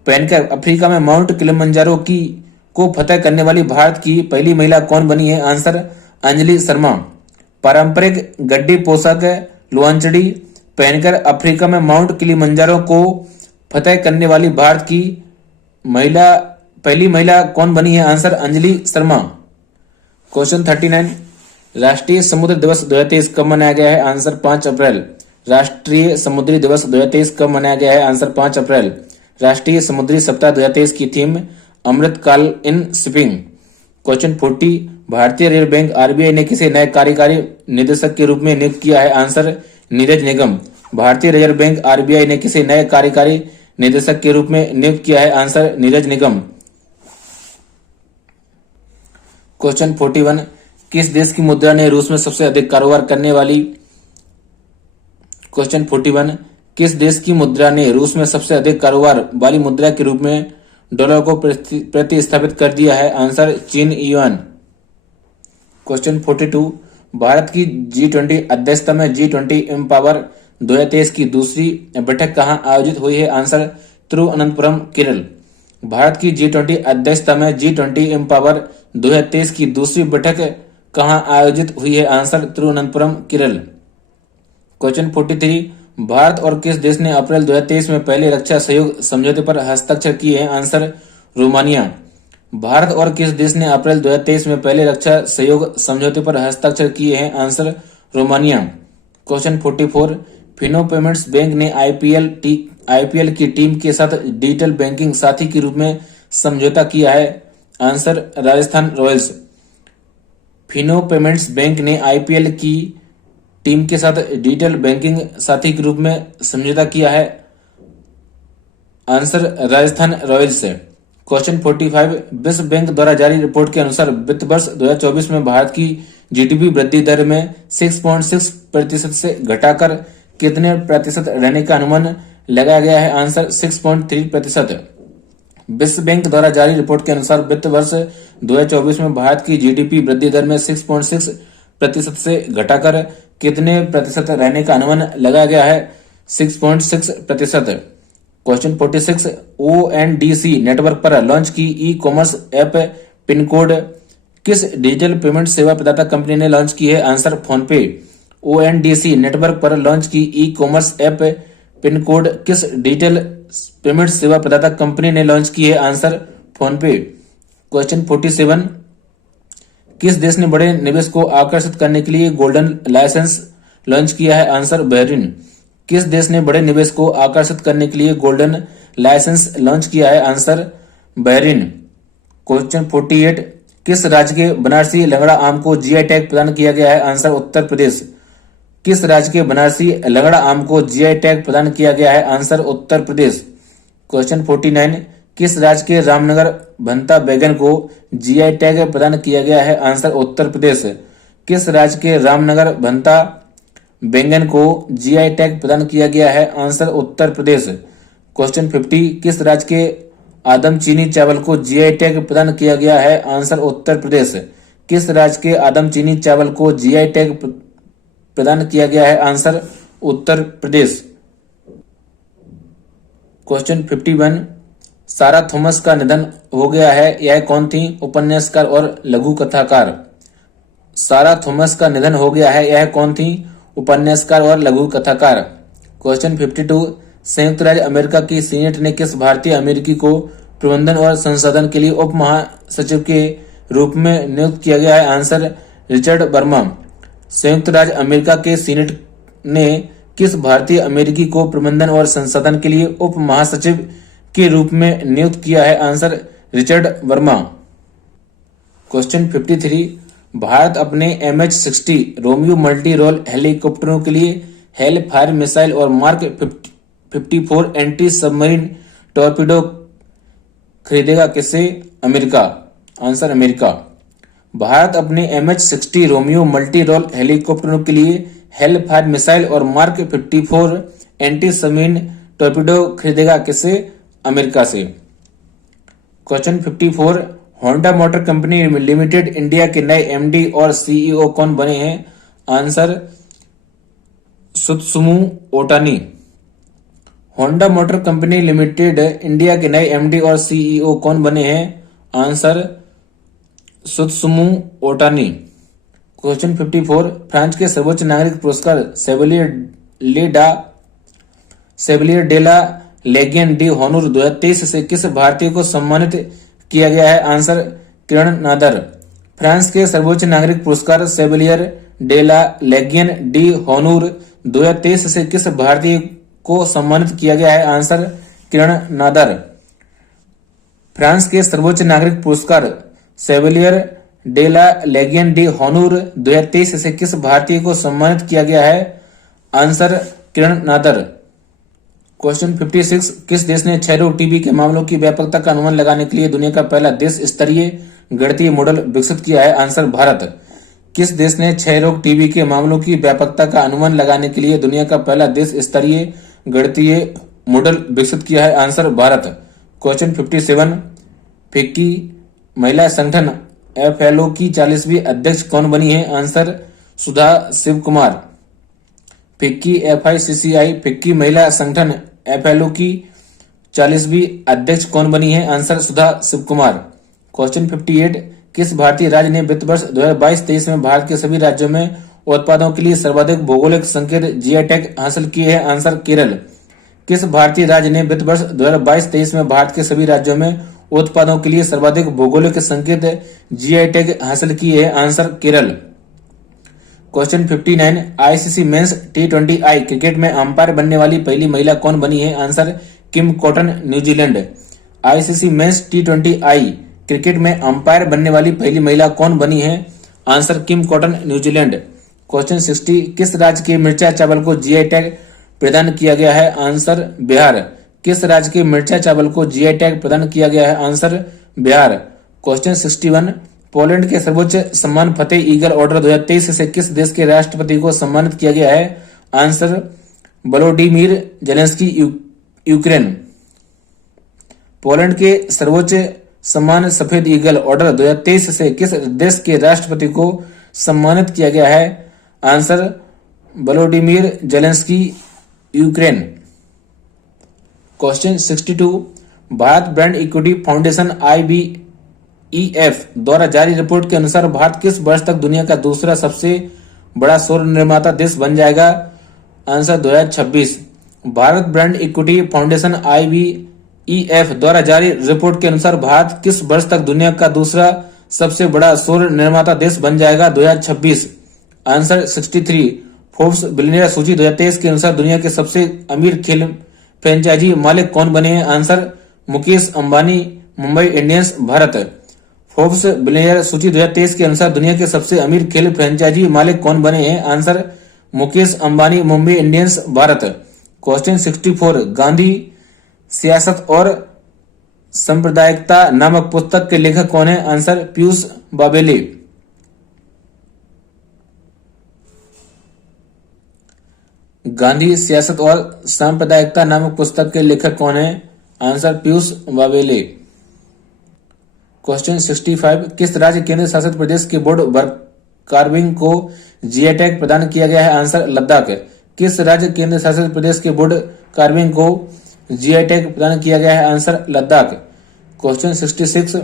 पहनकर अफ्रीका में माउंट किलिमंजारो को फतह करने वाली भारत की पहली महिला कौन बनी है? आंसर अंजलि शर्मा। पारंपरिक गड्डी पोशाक लोआंचड़ी पहनकर अफ्रीका में माउंट किलिमंजारो को फतह करने वाली भारत की पहली महिला कौन बनी है? आंसर अंजलि शर्मा। क्वेश्चन 39 राष्ट्रीय समुद्र दिवस 2023 कब मनाया गया है? आंसर 5 अप्रैल। राष्ट्रीय समुद्री दिवस 2023 कब मनाया गया है? आंसर 5 अप्रैल। राष्ट्रीय समुद्री सप्ताह 2023 की थीम अमृत काल इन शिपिंग। क्वेश्चन 40 भारतीय रिजर्व बैंक आरबीआई ने किसे नए कार्यकारी निदेशक के रूप में नियुक्त किया है? आंसर नीरज निगम। भारतीय रिजर्व बैंक आरबीआई ने किसे नए कार्यकारी निदेशक के रूप में नियुक्त किया है? आंसर नीरज निगम। क्वेश्चन 41 किस देश की मुद्रा ने रूस में सबसे अधिक कारोबार करने वाली क्वेश्चन 41 किस देश की मुद्रा ने रूस में सबसे अधिक कारोबार वाली मुद्रा के रूप में डॉलर को प्रतिस्थापित कर दिया है? आंसर चीन युआन। क्वेश्चन 42 भारत की G20 अध्यक्षता में G20 एम्पावर 2023 की दूसरी बैठक कहां आयोजित हुई है? आंसर तिरुवनंतपुरम केरल। भारत की G20 अध्यक्षता में G20 एम्पावर 2023 की दूसरी बैठक कहां आयोजित हुई है? आंसर तिरुवनंतपुरम केरल। क्वेश्चन 43 भारत और किस देश ने अप्रैल 2023 में पहले रक्षा सहयोग समझौते पर हस्ताक्षर किए हैं? Answer Romania. भारत और किस देश ने अप्रैल 2023 में पहले रक्षा सहयोग समझौते पर हस्ताक्षर किए हैं? Answer Romania. Question 44 Fino payments bank ने आईपीएल की टीम के साथ डिजिटल बैंकिंग साथी के रूप में समझौता किया है? Answer Rajasthan Royals. Fino payments bank ने आईपीएल की टीम के साथ डिजिटल बैंकिंग साथी के रूप में समझौता किया है? आंसर राजस्थान रॉयल्स है। क्वेश्चन 45 विश्व बैंक द्वारा जारी रिपोर्ट के अनुसार वित्त वर्ष 2024 में भारत की जीडीपी वृद्धि दर में 6.6% से घटाकर कितने प्रतिशत रहने का अनुमान लगाया गया है? आंसर 6.3%। विश्व बैंक द्वारा जारी रिपोर्ट के अनुसार वित्त वर्ष 2024 में भारत की जीडीपी वृद्धि दर में 6.6% से घटाकर कितने प्रतिशत रहने का अनुमान लगाया गया है? 6.6%। क्वेश्चन 46 ONDC नेटवर्क पर लॉन्च की ई कॉमर्स ऐप पिनकोड किस डिजिटल पेमेंट सेवा प्रदाता कंपनी ने लॉन्च की है? Answer PhonePe. ONDC नेटवर्क पर लॉन्च की ई कॉमर्स ऐप पिनकोड किस डिजिटल पेमेंट सेवा प्रदाता कंपनी ने लॉन्च की है? Answer PhonePe. क्वेश्चन 47 किस देश ने बड़े निवेश को आकर्षित करने के लिए गोल्डन लाइसेंस लॉन्च किया है? Answer Bahrain. किस देश ने बड़े निवेश को आकर्षित करने के लिए गोल्डन लाइसेंस लॉन्च किया है? Answer Bahrain. क्वेश्चन 48 किस राज्य के बनारसी लंगड़ा आम को जीआई टैग प्रदान किया गया है? आंसर उत्तर प्रदेश। किस राज्य के बनारसी लंगड़ा आम को जीआई टैग प्रदान किया गया है? आंसर उत्तर प्रदेश। क्वेश्चन 49 किस राज्य के रामनगर भंता बैगन को जीआई टैग प्रदान किया गया है? आंसर उत्तर प्रदेश। किस राज्य के रामनगर भंता बैंगन को जीआई टैग प्रदान किया गया है? आंसर उत्तर प्रदेश। क्वेश्चन 50 किस राज्य के आदम चीनी चावल को जीआई टैग प्रदान किया गया है? आंसर उत्तर प्रदेश। किस राज्य के आदम चीनी चावल को जीआई टैग प्रदान किया गया है? आंसर उत्तर प्रदेश। क्वेश्चन 51 सारा थॉमस का निधन हो गया है, यह कौन थी? उपन्यासकार और लघु कथाकार। सारा थॉमस का निधन हो गया है, यह कौन थी? उपन्यासकार और लघु कथाकार। क्वेश्चन 52 संयुक्त राज्य अमेरिका की सीनेट ने किस भारतीय अमेरिकी को प्रबंधन और संसाधन के लिए उप महासचिव के रूप में नियुक्त किया गया है? Answer Richard Verma. संयुक्त राज्य अमेरिका के सीनेट ने किस भारतीय अमेरिकी को प्रबंधन और संसाधन के लिए उप महासचिव के रूप में नियुक्त किया है? Answer Richard Verma. Question 53, Bharat अपने MH-60 रोमियो मल्टी रोल हेलीकॉप्टरों के लिए हेल फायर मिसाइल और मार्क 54 एंटी सबमरीन टॉर्पीडो खरीदेगा किससे? अमेरिका। Answer America. भारत अपने MH-60 रोमियो मल्टी रोल हेलीकॉप्टरों के लिए हेल फायर मिसाइल और मार्क 54 एंटी सबमरीन टॉर्पीडो खरीदेगा किससे? अमेरिका से। Question 54, Honda motor company limited India के नए MD और CEO कौन बने हैं? Answer Tsutomu Otani. Honda motor company limited India के नए MD और CEO कौन बने हैं? Answer Tsutomu Otani. Question 54, France के सर्वोच्च नागरिक पुरस्कार Chevalier de la Legion de Honneur 2023 से किस भारतीय को सम्मानित किया गया है? आंसर किरण नादर। फ्रांस के सर्वोच्च नागरिक पुरस्कार Chevalier de la Legion de Honneur 2023 से किस भारतीय को सम्मानित किया गया है? आंसर किरण नादर। फ्रांस के सर्वोच्च नागरिक पुरस्कार Chevalier de la Legion de Honneur 2023 से किस भारतीय को सम्मानित किया गया है? आंसर किरण नादर। क्वेश्चन 56, किस देश ने क्षय रोग टीबी के मामलों की व्यापकता का अनुमान लगाने के लिए दुनिया का पहला देश स्तरीय गणितीय मॉडल विकसित किया है? आंसर भारत। किस देश ने क्षय रोग टीबी के मामलों की व्यापकता का अनुमान लगाने के लिए दुनिया का पहला देश स्तरीय गणितीय मॉडल विकसित किया है? आंसर भारत। क्वेश्चन 57, फिक्की महिला संगठन FLO की 40वीं अध्यक्ष कौन बनी है? आंसर सुधा Shiv Kumar. FICCI FICCI FICCI महिला संगठन FLO की 40वीं अध्यक्ष कौन बनी है? आंसर सुधा शिव कुमार। क्वेश्चन 58, किस भारतीय राज्य ने वित्त वर्ष 2022-23 में भारत के सभी राज्यों में उत्पादों के लिए सर्वाधिक भौगोलिक संकेत GI टैग हासिल किए हैं? आंसर केरल। किस भारतीय राज्य ने वित्त वर्ष 2022-23 में भारत के सभी राज्यों में उत्पादों के लिए सर्वाधिक भौगोलिक संकेत GI टैग हासिल किए हैं? Answer Kerala. Question 59, ICC men's T20I cricket में अंपायर बनने वाली पहली महिला कौन बनी है? Answer Kim Cotton New Zealand. ICC men's T20I cricket में अंपायर बनने वाली पहली महिला कौन बनी है? Answer Kim Cotton New Zealand. Question 60, किस राज्य के मिर्चा चावल को GI टैग प्रदान किया गया है? आंसर बिहार। किस राज्य के मिर्चा चावल को GI टैग प्रदान किया गया है? आंसर बिहार। क्वेश्चन 61, पोलैंड के सर्वोच्च सम्मान फतेह ईगल ऑर्डर 2023 से किस देश के राष्ट्रपति को सम्मानित किया गया है? Answer Volodymyr Zelensky Ukraine. Poland के सर्वोच्च सम्मान सफेद ईगल ऑर्डर 2023 से किस देश के राष्ट्रपति को सम्मानित किया गया है? Answer Volodymyr Zelensky Ukraine. Question 62, Bharat brand equity foundation IBEF द्वारा जारी रिपोर्ट के अनुसार भारत किस वर्ष तक दुनिया का दूसरा सबसे बड़ा सौर निर्माता देश बन जाएगा? Answer 2026। Bharat brand equity foundation IBEF द्वारा जारी रिपोर्ट के अनुसार भारत किस वर्ष तक दुनिया का दूसरा सबसे बड़ा सौर निर्माता देश बन जाएगा? 2026। आंसर 63। फोर्ब्स बिलियनियर सूची 2023 के अनुसार दुनिया के सबसे अमीर खेल फ्रेंचाइजी मालिक कौन बने हैं? Answer Mukesh Ambani, Mumbai Indians, Bharat. Forbes billionaire सूची 2023 के अनुसार दुनिया के सबसे अमीर खेल फ्रेंचाइजी मालिक कौन बने हैं? Answer Mukesh Ambani, Mumbai Indians, Bharat. Question 64, Gandhi सियासत और सांप्रदायिकता नामक पुस्तक के लेखक कौन है? आंसर पीयूष बाबेले। गांधी सियासत और सांप्रदायिकता नामक पुस्तक के लेखक कौन है? आंसर पीयूष बाबेले। क्वेश्चन 65, किस राज्य केंद्र शासित प्रदेश के बोर्ड वर्क कार्विंग को GI टैग प्रदान किया गया है? आंसर लद्दाख। किस राज्य केंद्र शासित प्रदेश के बोर्ड कार्विंग को GI टैग प्रदान किया गया है? आंसर लद्दाख। क्वेश्चन 66,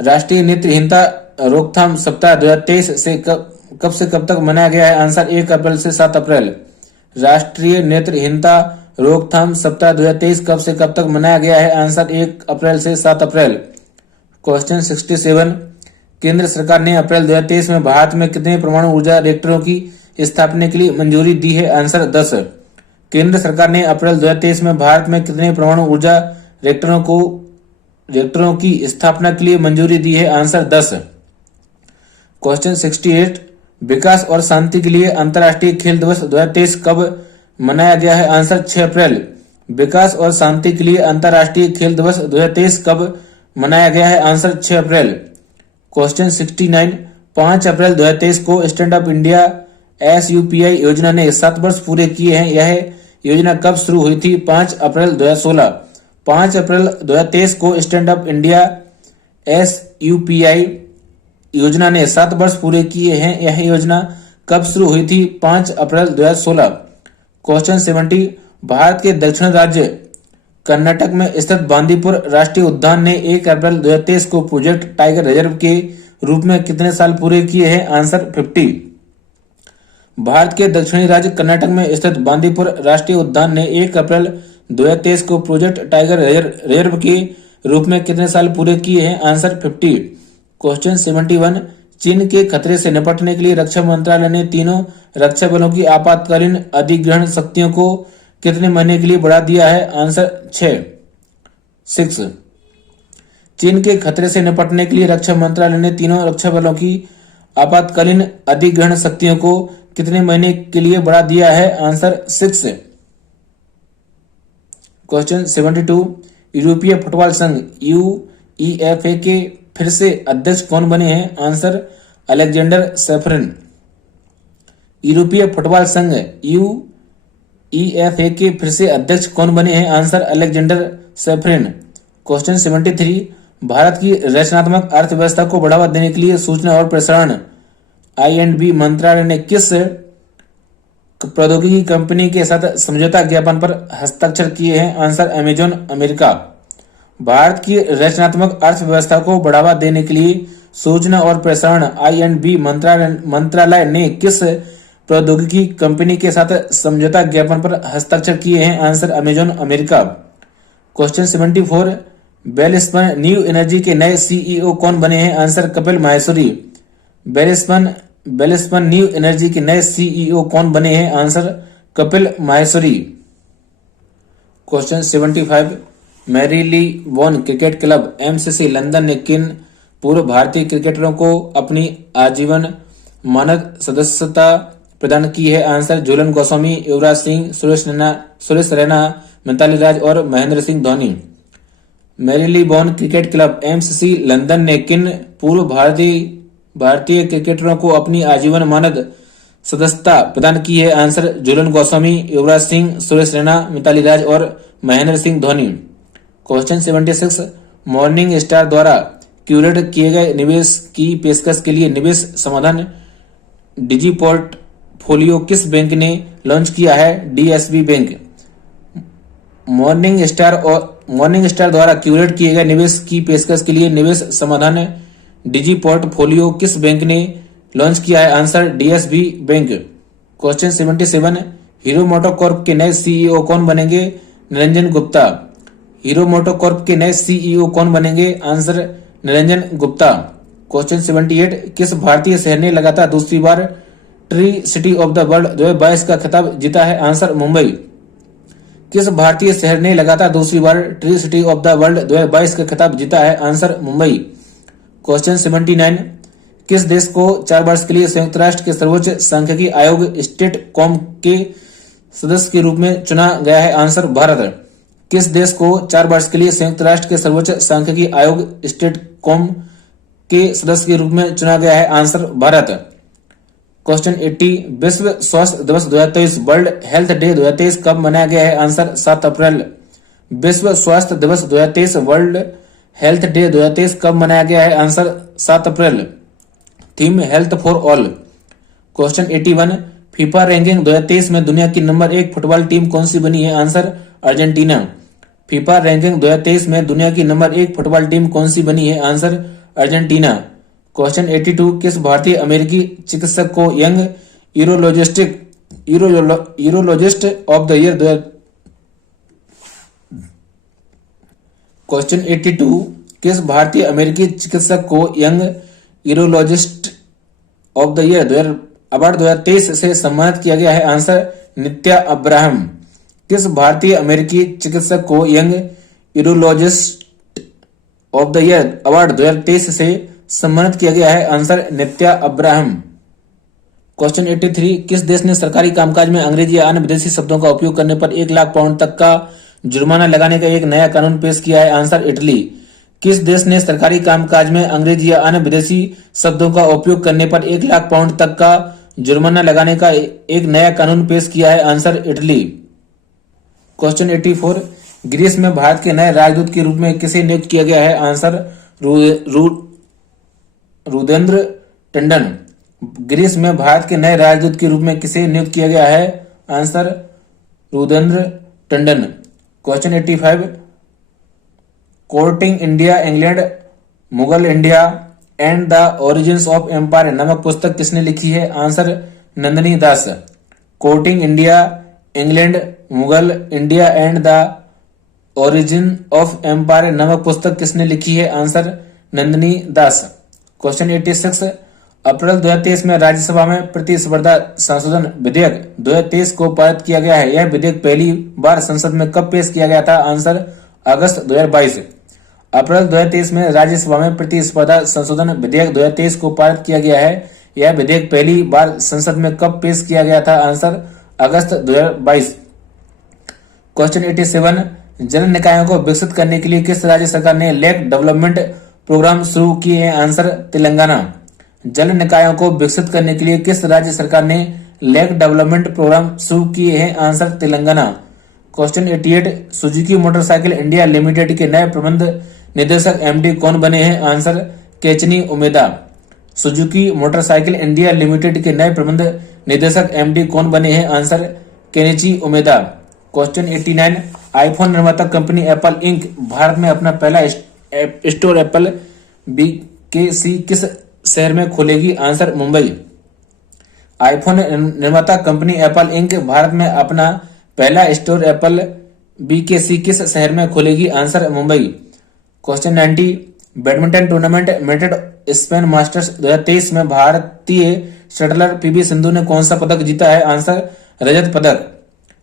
राष्ट्रीय नेत्रहीनता रोकथाम सप्ताह 2023 से कब से कब तक मनाया गया है? आंसर 1 अप्रैल से 7 अप्रैल। राष्ट्रीय नेत्रहीनता रोकथाम सप्ताह 2023 कब से कब तक मनाया गया है? आंसर 1 अप्रैल से 7 अप्रैल। क्वेश्चन 67, केंद्र सरकार ने अप्रैल 2023 में भारत में कितने परमाणु ऊर्जा रिएक्टरों की स्थापना के लिए मंजूरी दी है? आंसर 10। केंद्र सरकार ने अप्रैल 2023 में भारत में कितने परमाणु ऊर्जा रिएक्टरों की स्थापना के लिए मंजूरी दी है? आंसर 10। क्वेश्चन 68, विकास और शांति के लिए अंतर्राष्ट्रीय खेल दिवस 2023 कब मनाया गया है? आंसर 6 अप्रैल। विकास और शांति के लिए अंतर्राष्ट्रीय खेल दिवस 2023 कब मनाया गया है? आंसर 6 अप्रैल। क्वेश्चन 69, 5 अप्रैल 2023 को स्टैंड अप इंडिया SUPI योजना ने 7 वर्ष पूरे किए हैं। यह योजना कब शुरू हुई थी? 5 अप्रैल 2016। 5 अप्रैल 2023 को स्टैंड अप इंडिया SUPI योजना ने 7 वर्ष पूरे किए हैं। यह योजना कब शुरू हुई थी? 5 अप्रैल 2016। क्वेश्चन 70, भारत के दक्षिण राज्य कर्नाटक में स्थित बांदीपुर राष्ट्रीय उद्यान ने 1 अप्रैल 2023 को प्रोजेक्ट टाइगर रिजर्व के रूप में कितने साल पूरे किए हैं? आंसर 50। भारत के दक्षिणी राज्य कर्नाटक में स्थित बांदीपुर राष्ट्रीय उद्यान ने 1 अप्रैल 2023 को प्रोजेक्ट टाइगर रिजर्व के रूप में कितने साल पूरे किए हैं? आंसर 50। क्वेश्चन 71, चीन के खतरे से निपटने के लिए रक्षा मंत्रालय ने तीनों रक्षा बलों की आपातकालीन अधिग्रहण शक्तियों को कितने महीने के लिए बढ़ा दिया है? आंसर 6। चीन के खतरे से निपटने के लिए रक्षा मंत्रालय ने तीनों रक्षा बलों की आपातकालीन अधिग्रहण शक्तियों को कितने महीने के लिए बढ़ा दिया है? आंसर 6। क्वेश्चन 72, यूरोपीय फुटबॉल संघ UEFA के फिर से अध्यक्ष कौन बने हैं? Answer Alexander saffron. यूरोपीय फुटबॉल संघ UEFA के फिर से अध्यक्ष कौन बने हैं? Answer Alexander saffron. Question 73, Bharat की रचनात्मक अर्थव्यवस्था को बढ़ावा देने के लिए सूचना और प्रसारण I&B मंत्रालय ने किस प्रौद्योगिकी कंपनी के साथ समझौता ज्ञापन पर हस्ताक्षर किए हैं? Answer Amazon America. भारत की रचनात्मक अर्थव्यवस्था को बढ़ावा देने के लिए सूचना और प्रसारण I&B मंत्रालय ने किस प्रौद्योगिकी कंपनी के साथ समझौता ज्ञापन पर हस्ताक्षर किए हैं? Answer Amazon America. Question 74, Welspun new energy के नए CEO कौन बने हैं? Answer Kapil Maheshwari. Welspun new energy के नए CEO कौन बने हैं? Answer Kapil Maheshwari. Question 75, Marylebone cricket club MCC London ने किन पूर्व भारतीय क्रिकेटरों को अपनी आजीवन मानद सदस्यता प्रदान की है? आंसर झूलन गोस्वामी, युवराज सिंह, सुरेश रैना, मिताली राज और Mahendra Singh Dhoni. Marylebone cricket club MCC London ने किन पूर्व भारतीय क्रिकेटरों को अपनी आजीवन मानद सदस्यता प्रदान की है? आंसर झूलन गोस्वामी, युवराज सिंह, सुरेश रैना, मिताली राज और Mahendra Singh Dhoni. Question 76, morning star द्वारा क्यूरेट किए गए निवेश की पेशकश के लिए निवेश समाधान डिजी पोर्टफोलियो किस बैंक ने लॉन्च किया है? DSB bank. मॉर्निंग स्टार द्वारा क्यूरेट किए गए निवेश की पेशकश के लिए निवेश समाधान डिजी पोर्टफोलियो किस बैंक ने लॉन्च किया है? Answer DSB bank. Question 77, hero MotoCorp के नए CEO कौन बनेंगे? निरंजन गुप्ता। हीरो मोटोकॉर्प के नए CEO कौन बनेंगे? आंसर निरंजन गुप्ता। क्वेश्चन 78, किस भारतीय शहर ने लगातार दूसरी बार tree city of the world 2022 का खिताब जीता है? आंसर मुंबई। किस भारतीय शहर ने लगातार दूसरी बार tree city of the world 2022 का खिताब जीता है? आंसर मुंबई। क्वेश्चन 79, किस देश को 4 वर्ष के लिए संयुक्त राष्ट्र के सर्वोच्च सांख्यिकी आयोग स्टेट कॉम के सदस्य के रूप में चुना गया है? आंसर भारत। किस देश को 4 वर्ष के लिए संयुक्त राष्ट्र के सर्वोच्च सांख्यिकी आयोग स्टेट कॉम के सदस्य के रूप में चुना गया है? आंसर भारत। क्वेश्चन 80, विश्व स्वास्थ्य दिवस 2023 वर्ल्ड हेल्थ डे 2023 कब मनाया गया है? आंसर 7 अप्रैल। विश्व स्वास्थ्य दिवस 2023 वर्ल्ड हेल्थ डे 2023 कब मनाया गया है? Answer 7 April. Theme health for all. Question 81, FIFA ranking 2023 में दुनिया की नंबर 1 फुटबॉल टीम कौन सी बनी है? Answer Argentina. फीफा रैंकिंग 2023 में दुनिया की नंबर 1 फुटबॉल टीम कौन सी बनी है? Answer Argentina. क्वेश्चन 82, किस भारतीय अमेरिकी चिकित्सक को young urologist of the year question 82, किस भारतीय अमेरिकी चिकित्सक को young urologist of the year award 2023 से सम्मानित किया गया है? आंसर नित्या अब्राहम। किस भारतीय अमेरिकी चिकित्सक को young urologist of the year award 2023 से सम्मानित किया गया है? आंसर नित्या अब्राहम। क्वेश्चन 83, किस देश ने सरकारी कामकाज में अंग्रेजी या अन्य विदेशी शब्दों का उपयोग करने पर 1 लाख पाउंड तक का जुर्माना लगाने का एक नया कानून पेश किया है? Answer Italy. किस देश ने सरकारी कामकाज में अंग्रेजी या अन्य विदेशी शब्दों का उपयोग करने पर 1 लाख पाउंड तक का जुर्माना लगाने का एक नया कानून पेश किया है? Answer Italy. क्वेश्चन 84, ग्रीस में भारत के नए राजदूत के रूप में किसे नियुक्त किया गया है? आंसर रुदेंद्र टंडन। ग्रीस में भारत के नए राजदूत के रूप में किसे नियुक्त किया गया है? Answer Rudendra Tandon. Question 85, courting India England Mughal India and the origins of empire नामक पुस्तक किसने लिखी है? Answer Nandini Das. Courting India England Mughal India and the origin of empire नामक पुस्तक किसने लिखी है? आंसर नंदिनी दास। क्वेश्चन 86, अप्रैल 2023 में राज्यसभा में प्रतिस्पर्धा संशोधन विधेयक 2023 को पारित किया गया है। यह विधेयक पहली बार संसद में कब पेश किया गया था? आंसर अगस्त 2022। अप्रैल 2023 में राज्यसभा में प्रतिस्पर्धा संशोधन विधेयक 2023 को पारित किया गया है। यह विधेयक पहली बार संसद में कब पेश किया गया था? आंसर अगस्त 2022। क्वेश्चन 87, जल निकायों को विकसित करने के लिए किस राज्य सरकार ने लेक डेवलपमेंट प्रोग्राम शुरू किए हैं? आंसर तेलंगाना। जल निकायों को विकसित करने के लिए किस राज्य सरकार ने लेक डेवलपमेंट प्रोग्राम शुरू किए हैं? Answer Telangana. Question 88, Suzuki motorcycle India limited के नए प्रबंध निदेशक एमडी कौन बने हैं? आंसर केचनी Umeda. Suzuki motorcycle India limited के नए प्रबंध निदेशक एमडी कौन बने हैं? Answer Kenichi Umeda. Question 89, iPhone निर्माता कंपनी एप्पल इंक भारत में अपना पहला स्टोर एप्पल बीकेसी किस शहर में खोलेगी? आंसर मुंबई। आईफोन निर्माता कंपनी एप्पल इंक भारत में अपना पहला स्टोर एप्पल बीकेसी किस शहर में खोलेगी? Answer Mumbai. Question 90, badminton tournament Madrid Spain Masters 2023 में भारतीय शटलर पीवी सिंधु ने कौन सा पदक जीता है? आंसर रजत पदक।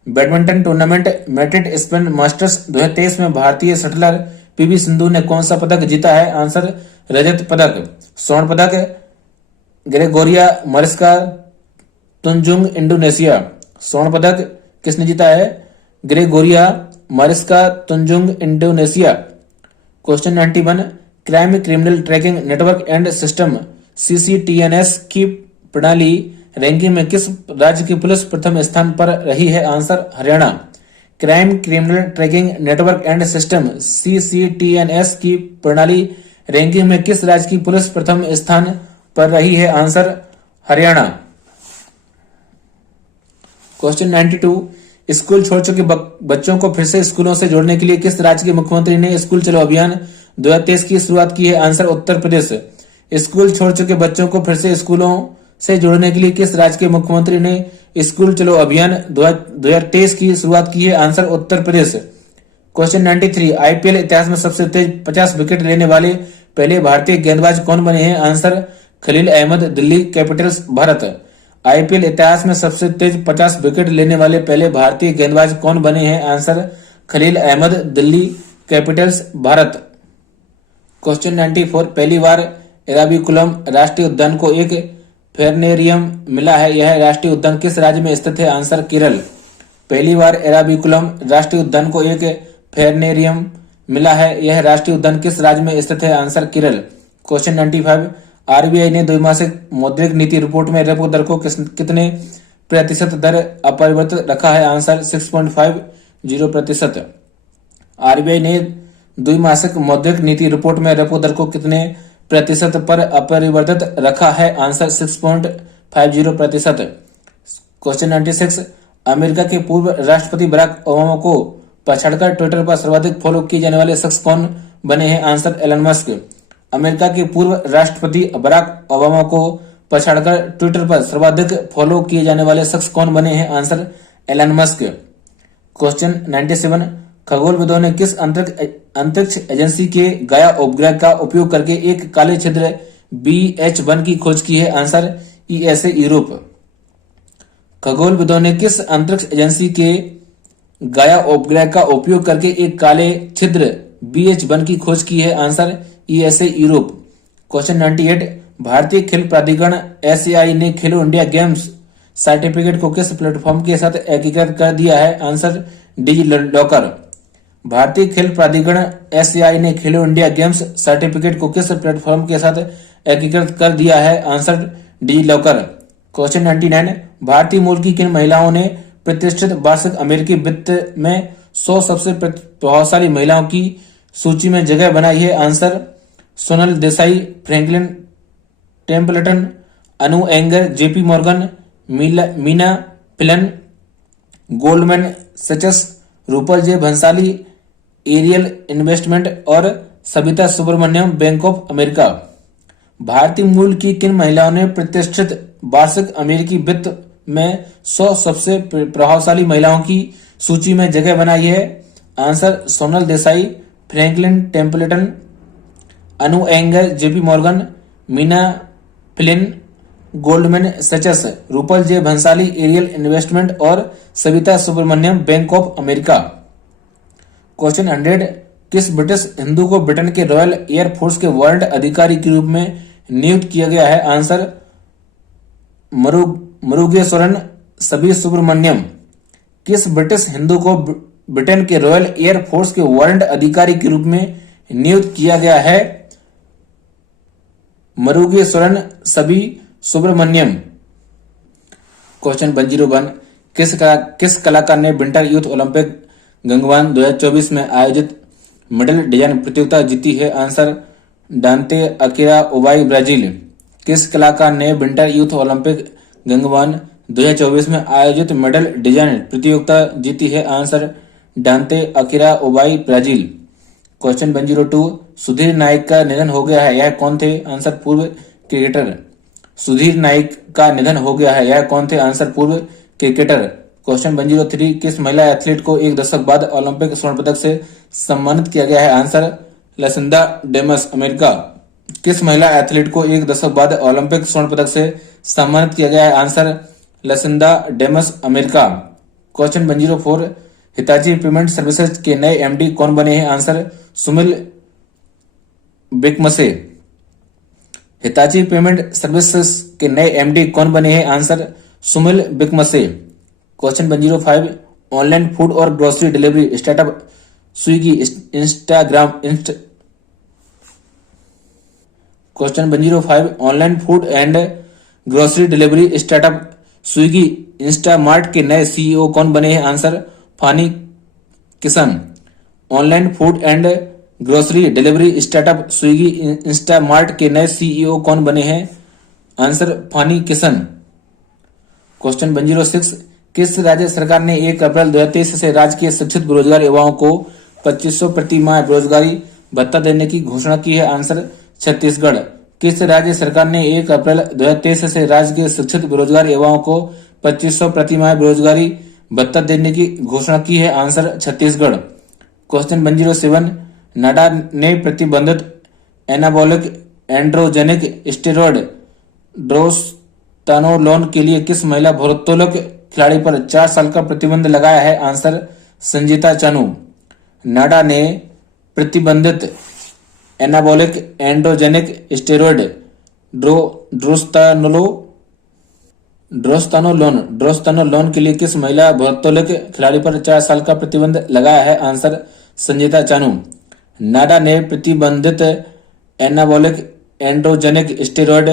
Badminton tournament Madrid Spain Masters 2023 में भारतीय शटलर पीवी सिंधु ने कौन सा पदक जीता है? आंसर रजत पदक। स्वर्ण पदक ग्रेगोरिया मरिस्का तुंजुंग इंडोनेशिया। स्वर्ण पदक किसने जीता है? Gregoria Mariska तुंजुंग Indonesia. Question 91, crime criminal tracking network and system CCTNS की प्रणाली रैंकिंग में किस राज्य की पुलिस प्रथम स्थान पर रही है? Answer Haryana. Crime criminal tracking network and system CCTNS की प्रणाली रैंकिंग में किस राज्य की पुलिस प्रथम स्थान पर रही है? आंसर हरियाणा। क्वेश्चन 92, स्कूल छोड़ चुके बच्चों को फिर से स्कूलों से जोड़ने के लिए किस राज्य के मुख्यमंत्री ने स्कूल चलो अभियान 2023 की शुरुआत की है? आंसर उत्तर प्रदेश। स्कूल छोड़ चुके बच्चों को फिर से स्कूलों से जोड़ने के लिए किस राज्य के मुख्यमंत्री ने स्कूल चलो अभियान 2023 की शुरुआत की है? Answer Uttar Pradesh. Question 93, IPL इतिहास में सबसे तेज 50 विकेट लेने वाले पहले भारतीय गेंदबाज कौन बने हैं? Answer Khaleel Ahmed, Delhi Capitals Bharat. IPL इतिहास में सबसे तेज 50 विकेट लेने वाले पहले भारतीय गेंदबाज कौन बने हैं? Answer Khaleel Ahmed, Delhi Capitals Bharat. Question 94, पहली बार एराविकुलम राष्ट्रीय उद्यान को एक फेरनेरियम मिला है। यह राष्ट्रीय उद्यान किस राज्य में स्थित है? आंसर केरल। पहली बार एराविकुलम राष्ट्रीय उद्यान को एक फेरनेरियम मिला है। यह राष्ट्रीय उद्यान किस राज्य में स्थित है? आंसर केरल। क्वेश्चन 95, आरबीआई ने द्विमासिक मौद्रिक नीति रिपोर्ट में रेपो दर को कितने प्रतिशत दर अपरिवर्तित रखा है? आंसर 6.50%। आरबीआई ने द्विमासिक मौद्रिक नीति रिपोर्ट में रेपो दर को कितने प्रतिशत पर अपरिवर्तित रखा है? आंसर 6.50%। क्वेश्चन 96, अमेरिका के पूर्व राष्ट्रपति बराक ओबामा को पछाड़कर ट्विटर पर सर्वाधिक फॉलो किए जाने वाले शख्स कौन बने हैं? Answer Elon Musk. अमेरिका के पूर्व राष्ट्रपति बराक ओबामा को पछाड़कर ट्विटर पर सर्वाधिक फॉलो किए जाने वाले शख्स कौन बने हैं? Answer Elon Musk. क्वेश्चन 97, खगोलविदों ने किस अंतरिक्ष एजेंसी के गाया उपग्रह का उपयोग करके एक काले छिद्र BH1 की खोज की है? Answer ESA Europe. खगोलविदों ने किस अंतरिक्ष एजेंसी के गाया उपग्रह का उपयोग करके एक काले छिद्र BH1 की खोज की है? Answer ESA Europe. क्वेश्चन 98, भारतीय खेल प्राधिकरण SAI ने खेलो इंडिया गेम्स सर्टिफिकेट को किस प्लेटफॉर्म के साथ एकीकृत कर दिया है? Answer digi locker. भारतीय खेल प्राधिकरण SAI ने खेलो इंडिया गेम्स सर्टिफिकेट को किस प्लेटफॉर्म के साथ एकीकृत कर दिया है? Answer digi locker. क्वेश्चन 99, भारतीय मूल की किन महिलाओं ने प्रतिष्ठित वार्षिक अमेरिकी वित्त में 100 सबसे प्रभावशाली महिलाओं की सूची में जगह बनाई है? Answer Sonal Desai, Franklin Templeton, Anu Aiyengar, JP Morgan, Meena Flynn, Goldman Sachs, Rupal J Bhansali, Ariel investment और Savita Subramaniam, bank of America. भारतीय मूल की किन महिलाओं ने प्रतिष्ठित वार्षिक अमेरिकी वित्त में 100 सबसे प्रभावशाली महिलाओं की सूची में जगह बनाई है? Answer Sonal Desai, Franklin Templeton, Anu Aiyengar, JP Morgan, Meena Flynn, Goldman Sachs, Rupal J Bhansali, Ariel investment और Savita Subramaniam, bank of America. Question 100, किस ब्रिटिश हिंदू को ब्रिटेन के रॉयल एयर फोर्स के वारंट अधिकारी के रूप में नियुक्त किया गया है? आंसर मरुगेश्वरन सबी सुब्रमण्यम। किस ब्रिटिश हिंदू को ब्रिटेन के रॉयल एयर फोर्स के वारंट अधिकारी के रूप में नियुक्त किया गया है? मरुगेश्वरन सबी सुब्रमण्यम। क्वेश्चन 101, किस कलाकार ने विंटर यूथ ओलंपिक गंगवान 2024 में आयोजित मेडल डिजाइन प्रतियोगिता जीती है? Answer Dante Akira Obai, Brazil. किस कलाकार ने विंटर यूथ ओलंपिक गंगवान 2024 में आयोजित मेडल डिजाइन प्रतियोगिता जीती है? Answer Dante Akira Obai, Brazil. Question 102, Sudhir Naik का निधन हो गया है, यह कौन थे? आंसर पूर्व क्रिकेटर। सुधीर नाइक का निधन हो गया है, यह कौन थे? आंसर पूर्व क्रिकेटर। क्वेश्चन 103, किस महिला एथलीट को एक दशक बाद ओलंपिक स्वर्ण पदक से सम्मानित किया गया है? Answer Lashinda Demus, America. किस महिला एथलीट को एक दशक बाद ओलंपिक स्वर्ण पदक से सम्मानित किया गया है? Answer Lashinda Demus, America. Question 104, Hitachi payment services के नए MD कौन बने हैं? Answer Sumil Vikamsey. Hitachi payment services के नए MD कौन बने हैं? Answer Sumil Vikamsey. Question 105, online food और grocery delivery startup Swiggy question 105, online food and grocery delivery startup Swiggy Instamart के नए CEO कौन बने हैं? Answer Phani Kishan. Online food and grocery delivery startup Swiggy Instamart के नए CEO कौन बने हैं? आंसर फानी किशन। क्वेश्चन 106, किस राज्य सरकार ने 1 अप्रैल 2023 से राजकीय शिक्षित बेरोजगार युवाओं को 2500 प्रति माह बेरोजगारी भत्ता देने की घोषणा की है? आंसर छत्तीसगढ़। किस राज्य सरकार ने 1 अप्रैल 2023 से राजकीय शिक्षित बेरोजगार युवाओं को 2500 प्रति माह बेरोजगारी भत्ता देने की घोषणा की है? आंसर छत्तीसगढ़। क्वेश्चन 107, नाडा ने प्रतिबंधित एनाबॉलिक एंड्रोजेनिक स्टेरॉयड ड्रोस्तानोलोन के लिए किस महिला भारोत्तोलक खिलाड़ी पर 4 साल का प्रतिबंध लगाया है? आंसर संजीता चानू। नाडा ने प्रतिबंधित एनाबॉलिक एंड्रोजेनिक स्टेरॉयड ड्रोस्तानोलोन के लिए किस महिला भारोत्तोलक खिलाड़ी पर 4 साल का प्रतिबंध लगाया है? आंसर संजीता चानू। नाडा ने प्रतिबंधित एनाबॉलिक एंड्रोजेनिक स्टेरॉयड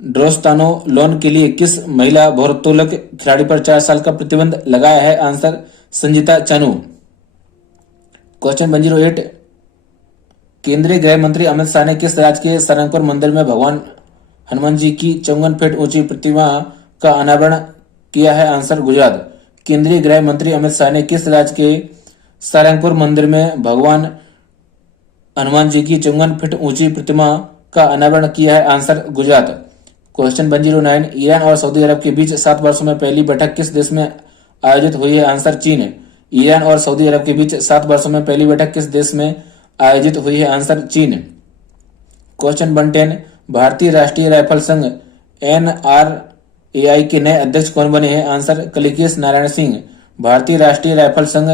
ड्रोस्तानोलोन के लिए किस महिला भारोत्तोलक खिलाड़ी पर 4 साल का प्रतिबंध लगाया है? आंसर संजीता चानू। क्वेश्चन 108, केंद्रीय गृह मंत्री अमित शाह ने किस राज्य के सारंगपुर मंदिर में भगवान हनुमान जी की 54 फीट ऊंची प्रतिमा का अनावरण किया है? आंसर गुजरात। केंद्रीय गृह मंत्री अमित शाह ने किस राज्य के सारंगपुर मंदिर में भगवान हनुमान जी की 54 फीट ऊंची प्रतिमा का अनावरण किया है? आंसर गुजरात। क्वेश्चन 109, ईरान और सऊदी अरब के बीच 7 वर्षों में पहली बैठक किस देश में आयोजित हुई है? आंसर चीन। ईरान और सऊदी अरब के बीच 7 वर्षों में पहली बैठक किस देश में आयोजित हुई है? आंसर चीन। क्वेश्चन 110, भारतीय राष्ट्रीय राइफल संघ NRAI के नए अध्यक्ष कौन बने हैं? आंसर कलिकेश नारायण सिंह। भारतीय राष्ट्रीय राइफल संघ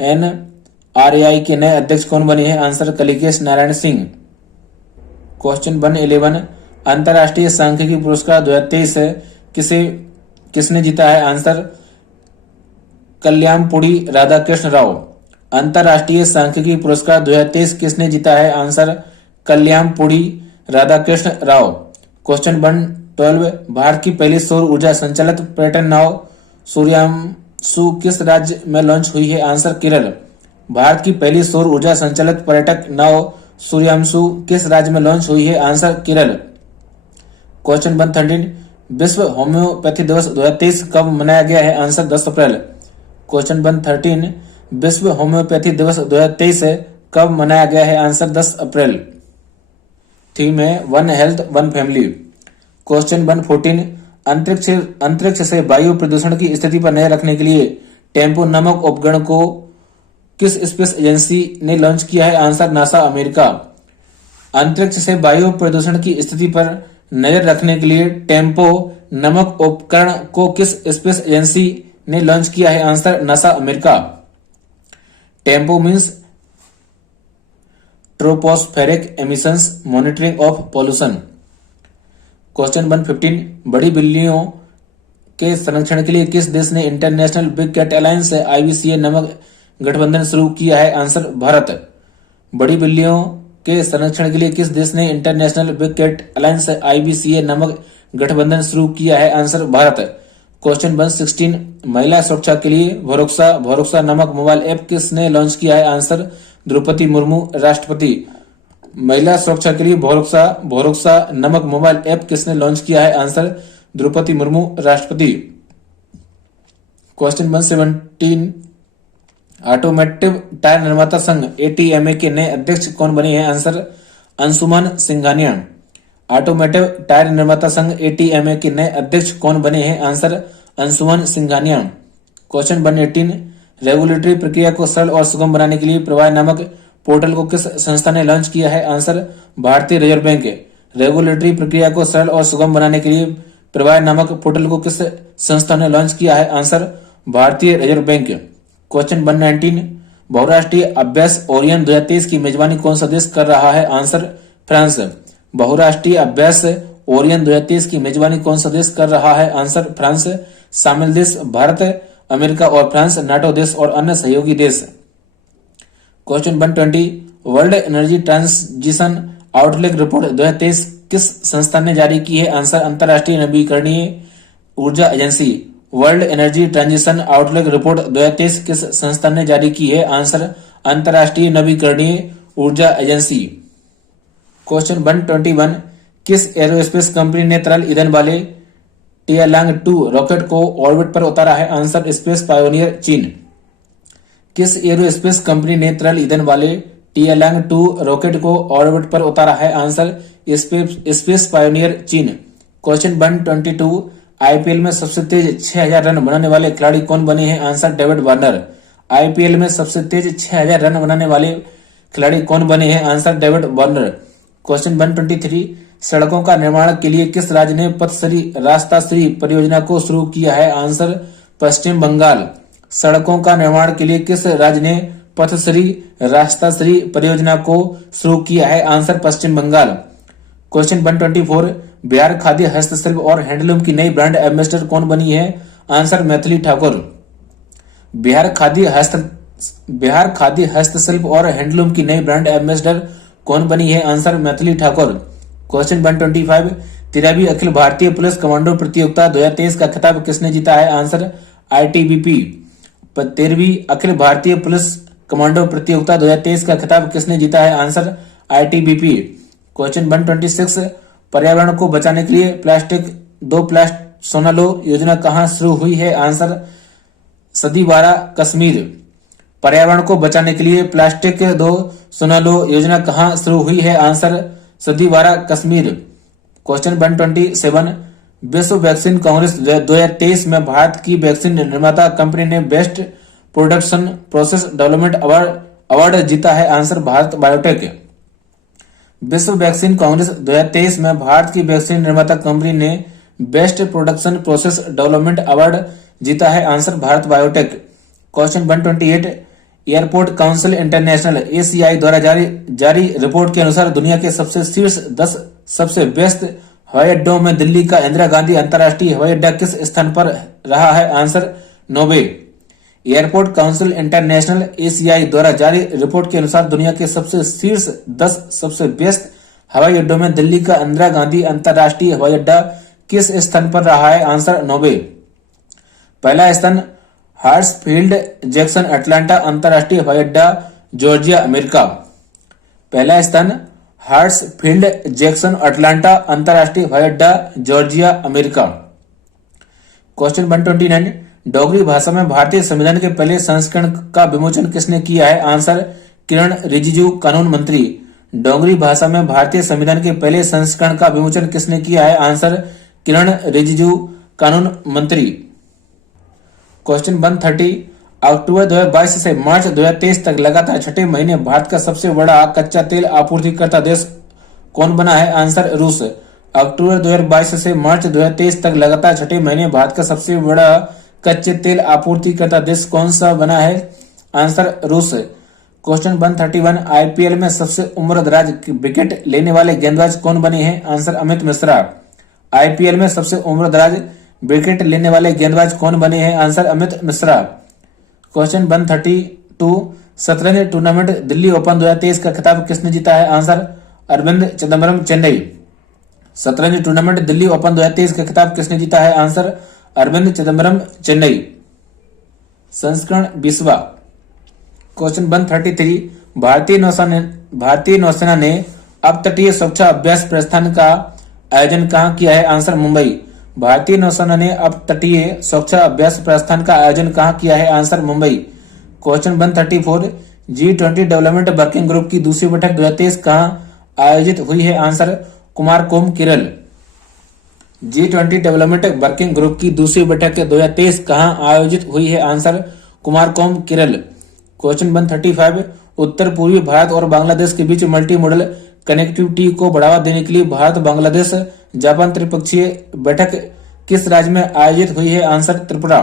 NRAI के नए अध्यक्ष कौन बने हैं? आंसर कलिकेश नारायण सिंह। क्वेश्चन 111 अंतर्राष्ट्रीय सांख्यिकी पुरस्कार 2023 किसने जीता है? आंसर कल्याणपुड़ी राधाकृष्ण राव। अंतर्राष्ट्रीय सांख्यिकी पुरस्कार 2023 किसने जीता है? आंसर कल्याणपुड़ी राधाकृष्ण राव। क्वेश्चन 112 भारत की पहली सौर ऊर्जा संचालित पर्यटन नाव सूर्यांशु किस राज्य में लॉन्च हुई है? आंसर केरल। भारत की पहली सौर ऊर्जा संचालित पर्यटक नाव सूर्यांशु किस राज्य में लॉन्च हुई है? आंसर केरल। क्वेश्चन 113 विश्व होम्योपैथी दिवस 2023 कब मनाया गया है? आंसर 10 अप्रैल। क्वेश्चन 113 विश्व होम्योपैथी दिवस 2023 कब मनाया गया है? आंसर 10 अप्रैल। थीम है one health one family. Question 114 अंतरिक्ष से वायु प्रदूषण की स्थिति पर नजर रखने के लिए टेम्पो नामक उपकरण को किस स्पेस एजेंसी ने लॉन्च किया है? Answer NASA America. अंतरिक्ष से वायु प्रदूषण की स्थिति पर नजर रखने के लिए टेम्पो नामक उपकरण को किस स्पेस एजेंसी ने लॉन्च किया है? Answer NASA America. Tempo means tropospheric emissions monitoring of pollution. Question 115 बड़ी बिल्लियों के संरक्षण के लिए किस देश ने international big cat alliance IBCA नामक गठबंधन शुरू किया है? आंसर भारत। बड़ी बिल्लियों के संरक्षण के लिए किस देश ने international big cat alliance IBCA नामक गठबंधन शुरू किया है? आंसर भारत। क्वेश्चन 116 महिला सुरक्षा के लिए भरोसा नामक मोबाइल ऐप किसने लॉन्च किया है? आंसर द्रौपदी मुर्मू राष्ट्रपति। महिला सुरक्षा के लिए भरोसा नामक मोबाइल ऐप किसने लॉन्च किया है? आंसर द्रौपदी मुर्मू राष्ट्रपति। क्वेश्चन 117 ऑटोमोटिव टायर निर्माता संघ ATMA के नए अध्यक्ष कौन बने हैं? Answer Anshuman Singhania. Automotive tyre निर्माता संघ ATMA के नए अध्यक्ष कौन बने हैं? Answer Anshuman Singhania. Question 118 regulatory प्रक्रिया को सरल और सुगम बनाने के लिए प्रवाह नामक पोर्टल को किस संस्था ने लॉन्च किया है? आंसर भारतीय रिजर्व बैंक। रेगुलेटरी प्रक्रिया को सरल और सुगम बनाने के लिए प्रवाह नामक पोर्टल को किस संस्था ने लॉन्च किया है? आंसर भारतीय रिजर्व बैंक। क्वेश्चन 119 बहुराष्ट्रीय अभ्यास ओरियन 2023 की मेजबानी कौन सा देश कर रहा है? Answer France. बहुराष्ट्रीय अभ्यास ओरियन 2023 की मेजबानी कौन सा देश कर रहा है? Answer France. शामिल देश भारत, अमेरिका और फ्रांस, नाटो देश और अन्य सहयोगी देश। Question 120 world energy transition outlook report 2023 किस संस्था ने जारी की है? आंसर अंतर्राष्ट्रीय नवीकरणीय ऊर्जा agency. World energy transition outlook report 2023 किस संस्था ने जारी की है? आंसर अंतर्राष्ट्रीय नवीकरणीय ऊर्जा एजेंसी। क्वेश्चन 121 किस एरोस्पेस कंपनी ने तरल ईंधन वाले टियालांग-2 रॉकेट को ऑर्बिट पर उतारा है? आंसर स्पेस पायोनियर चीन। किस एरोस्पेस कंपनी ने तरल ईंधन वाले टियालांग-2 रॉकेट को ऑर्बिट पर उतारा है? आंसर स्पेस पायोनियर चीन। क्वेश्चन 122 IPL में सबसे तेज 6000 रन बनाने वाले खिलाड़ी कौन बने हैं? Answer David Warner. IPL में सबसे तेज 6000 रन बनाने वाले खिलाड़ी कौन बने हैं? Answer David Warner. क्वेश्चन 123 सड़कों का निर्माण के लिए किस राज्य ने पथश्री रास्ताश्री परियोजना को शुरू किया है? आंसर पश्चिम बंगाल। सड़कों का निर्माण के लिए किस राज्य ने पथश्री रास्ताश्री परियोजना को शुरू किया है? आंसर पश्चिम बंगाल। क्वेश्चन 124 बिहार खाद्य हस्तशिल्प और हैंडलूम की नई ब्रांड एम्बेसडर कौन बनी है? आंसर मैथिली ठाकुर। बिहार खाद्य हस्तशिल्प और हैंडलूम की नई ब्रांड एम्बेसडर कौन बनी है? Answer Maithili Thakur. Question 125 13वीं Akhil Bharatiya police commando प्रतियोगिता 2023 का खिताब किसने जीता है? Answer ITBP। 13वीं Akhil Bharatiya police commando प्रतियोगिता 2023 का खिताब किसने जीता है? Answer ITBP। क्वेश्चन 126 पर्यावरण को बचाने के लिए प्लास्टिक 2 प्लास्ट सोना लो योजना कहां शुरू हुई है? आंसर सदीवारा कश्मीर। पर्यावरण को बचाने के लिए प्लास्टिक 2 सोना लो योजना कहां शुरू हुई है? आंसर सदीवारा कश्मीर। क्वेश्चन 127 विश्व वैक्सीन कांग्रेस 2023 में भारत की वैक्सीन निर्माता कंपनी ने best production process development award जीता है? Answer Bharat biotech. विश्व वैक्सीन कांग्रेस 2023 में भारत की वैक्सीन निर्माता कंपनी ने best production process development award जीता है। Answer Bharat biotech. Question 128 airport council international ACI द्वारा जारी रिपोर्ट के अनुसार दुनिया के सबसे शीर्ष 10 सबसे व्यस्त हवाई अड्डों में दिल्ली का इंदिरा गांधी अंतर्राष्ट्रीय हवाई अड्डा किस स्थान पर रहा है? आंसर 9वें। एयरपोर्ट काउंसिल इंटरनेशनल ACI द्वारा जारी रिपोर्ट के अनुसार दुनिया के सबसे शीर्ष 10 सबसे व्यस्त हवाई अड्डों में दिल्ली का इंदिरा गांधी अंतर्राष्ट्रीय हवाई अड्डा किस स्थान पर रहा है? आंसर 9वें। पहला स्थान हार्ट्सफील्ड जैक्सन अटलांटा अंतर्राष्ट्रीय हवाई अड्डा जॉर्जिया अमेरिका। पहला स्थान हार्ट्सफील्ड जैक्सन अटलांटा अंतर्राष्ट्रीय हवाई अड्डा जॉर्जिया अमेरिका। क्वेश्चन 129 डोगरी भाषा में भारतीय संविधान के पहले संस्करण का विमोचन किसने किया है? आंसर किरण रिजिजू कानून मंत्री। डोगरी भाषा में भारतीय संविधान के पहले संस्करण का विमोचन किसने किया है? आंसर किरण रिजिजू कानून मंत्री। क्वेश्चन 130 अक्टूबर 2022 से मार्च 2023 तक लगातार छठे महीने भारत का सबसे बड़ा कच्चा तेल आपूर्तिकर्ता देश कौन बना है? आंसर रूस। अक्टूबर 2022 से मार्च 2023 तक लगातार छठे महीने भारत का सबसे बड़ा कच्चे तेल आपूर्तिकर्ता देश कौन सा बना है? आंसर रूस। क्वेश्चन 131 IPL में सबसे उम्रदराज विकेट लेने वाले गेंदबाज कौन बने हैं? आंसर अमित मिश्रा। IPL में सबसे उम्रदराज विकेट लेने वाले गेंदबाज कौन बने हैं? आंसर अमित मिश्रा। क्वेश्चन 132 शतरंज टूर्नामेंट दिल्ली ओपन 2023 का खिताब किसने जीता है? आंसर अरविंद चिदम्बरम चेन्नई। शतरंज टूर्नामेंट दिल्ली ओपन 2023 का खिताब किसने जीता है? आंसर अरविंद चिदम्बरम चेन्नई। संस्करण 20वां। क्वेश्चन 133 भारतीय नौसेना ने अपतटीय सुरक्षा अभ्यास प्रस्थान का आयोजन कहाँ किया है? आंसर मुंबई। भारतीय नौसेना ने अपतटीय सुरक्षा अभ्यास प्रस्थान का आयोजन कहाँ किया है? Answer Mumbai. Question 134 G20 development working group की दूसरी बैठक 2023 कहाँ आयोजित हुई है? Answer Kumarakom Kerala. G20 development working group की दूसरी बैठक 2023 कहाँ आयोजित हुई है? आंसर कुमारकोम केरल। क्वेश्चन 135 उत्तर पूर्वी भारत और बांग्लादेश के बीच मल्टी मॉडल कनेक्टिविटी को बढ़ावा देने के लिए भारत बांग्लादेश जापान त्रिपक्षीय बैठक किस राज्य में आयोजित हुई है? आंसर त्रिपुरा।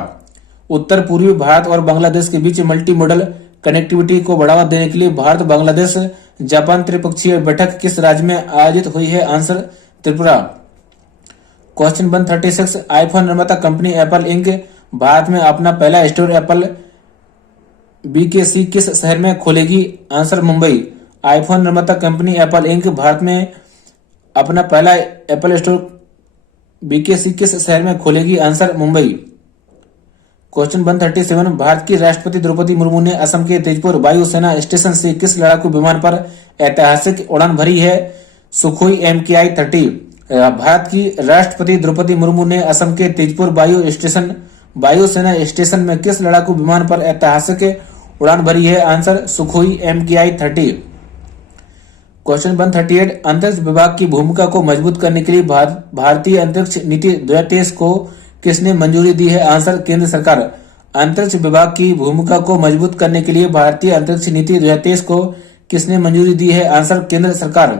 उत्तर पूर्वी भारत और बांग्लादेश के बीच मल्टी मॉडल कनेक्टिविटी को बढ़ावा देने के लिए भारत बांग्लादेश जापान त्रिपक्षीय बैठक किस राज्य में आयोजित हुई है? आंसर त्रिपुरा। क्वेश्चन 136 आईफोन निर्माता कंपनी एप्पल इंक भारत में अपना पहला स्टोर एप्पल BKC किस शहर में खोलेगी? आंसर मुंबई। आईफोन निर्माता कंपनी एप्पल इंक भारत में अपना पहला एप्पल स्टोर BKC किस शहर में खोलेगी? आंसर मुंबई। क्वेश्चन 137 भारत की राष्ट्रपति द्रौपदी मुर्मू ने असम के तेजपुर वायु सेना स्टेशन से किस लड़ाकू विमान पर ऐतिहासिक उड़ान भरी है? Sukhoi MKI 30। भारत की राष्ट्रपति द्रौपदी मुर्मू ने असम के तेजपुर वायु सेना स्टेशन में किस लड़ाकू विमान पर ऐतिहासिक उड़ान भरी है? Answer Sukhoi MKI 30। क्वेश्चन 138 अंतरिक्ष विभाग की भूमिका को मजबूत करने के लिए भारतीय अंतरिक्ष नीति 2023 को किसने मंजूरी दी है? आंसर केंद्र सरकार। अंतरिक्ष विभाग की भूमिका को मजबूत करने के लिए भारतीय अंतरिक्ष नीति 2023 को किसने मंजूरी दी है? आंसर केंद्र सरकार।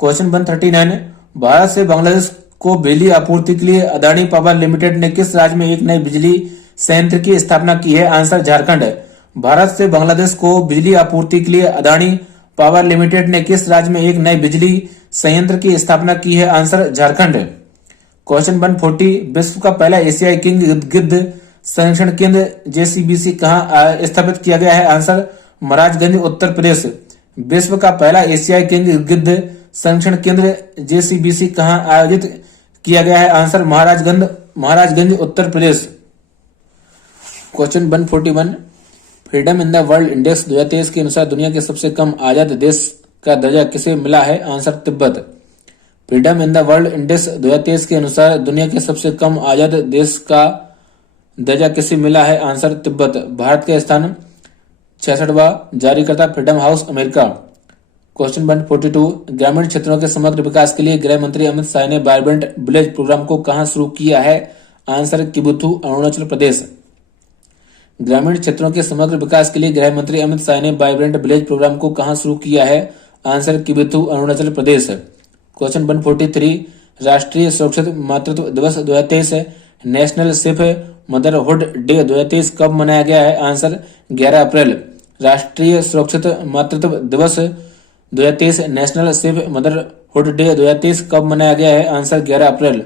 क्वेश्चन 139 भारत से बांग्लादेश को बिजली आपूर्ति के लिए अदानी पावर लिमिटेड ने किस राज्य में एक नए बिजली संयंत्र की स्थापना की है? आंसर झारखंड। भारत से बांग्लादेश को बिजली आपूर्ति के लिए अदानी पावर लिमिटेड ने किस राज्य में एक नए बिजली संयंत्र की स्थापना की है? आंसर झारखंड। क्वेश्चन 140 विश्व का पहला एशियाई किंग गिद्ध संरक्षण केंद्र JCBC कहाँ स्थापित किया गया है? आंसर महाराजगंज उत्तर प्रदेश। विश्व का पहला एशियाई किंग गिद्ध संरक्षण केंद्र JCBC कहाँ आयोजित किया गया है? Answer Maharajganj Uttar Pradesh. Question 141 freedom in the world index 2023 के अनुसार दुनिया के सबसे कम आजाद देश का दर्जा किसे मिला है? Answer Tibet. Freedom in the world index 2023 के अनुसार दुनिया के सबसे कम आजाद देश का दर्जा किसे मिला है? आंसर तिब्बत। भारत का स्थान 66वां, जारीकर्ता फ्रीडम हाउस अमेरिका। क्वेश्चन 142 ग्रामीण क्षेत्रों के समग्र विकास के लिए गृह मंत्री अमित शाह ने वाइब्रेंट विलेज प्रोग्राम को कहां शुरू किया है? आंसर किबुथु अरुणाचल प्रदेश। ग्रामीण क्षेत्रों के समग्र विकास के लिए गृह मंत्री अमित शाह ने वाइब्रेंट विलेज प्रोग्राम को कहां शुरू किया है? आंसर किबिथु अरुणाचल प्रदेश। क्वेश्चन 143 राष्ट्रीय सुरक्षित मातृत्व दिवस 2023 नेशनल सिर्फ मदरहुड डे 2023 कब मनाया गया है? आंसर 11 अप्रैल। राष्ट्रीय सुरक्षित मातृत्व दिवस 2023 नेशनल सिर्फ मदरहुड डे 2023 कब मनाया गया है? आंसर 11 अप्रैल।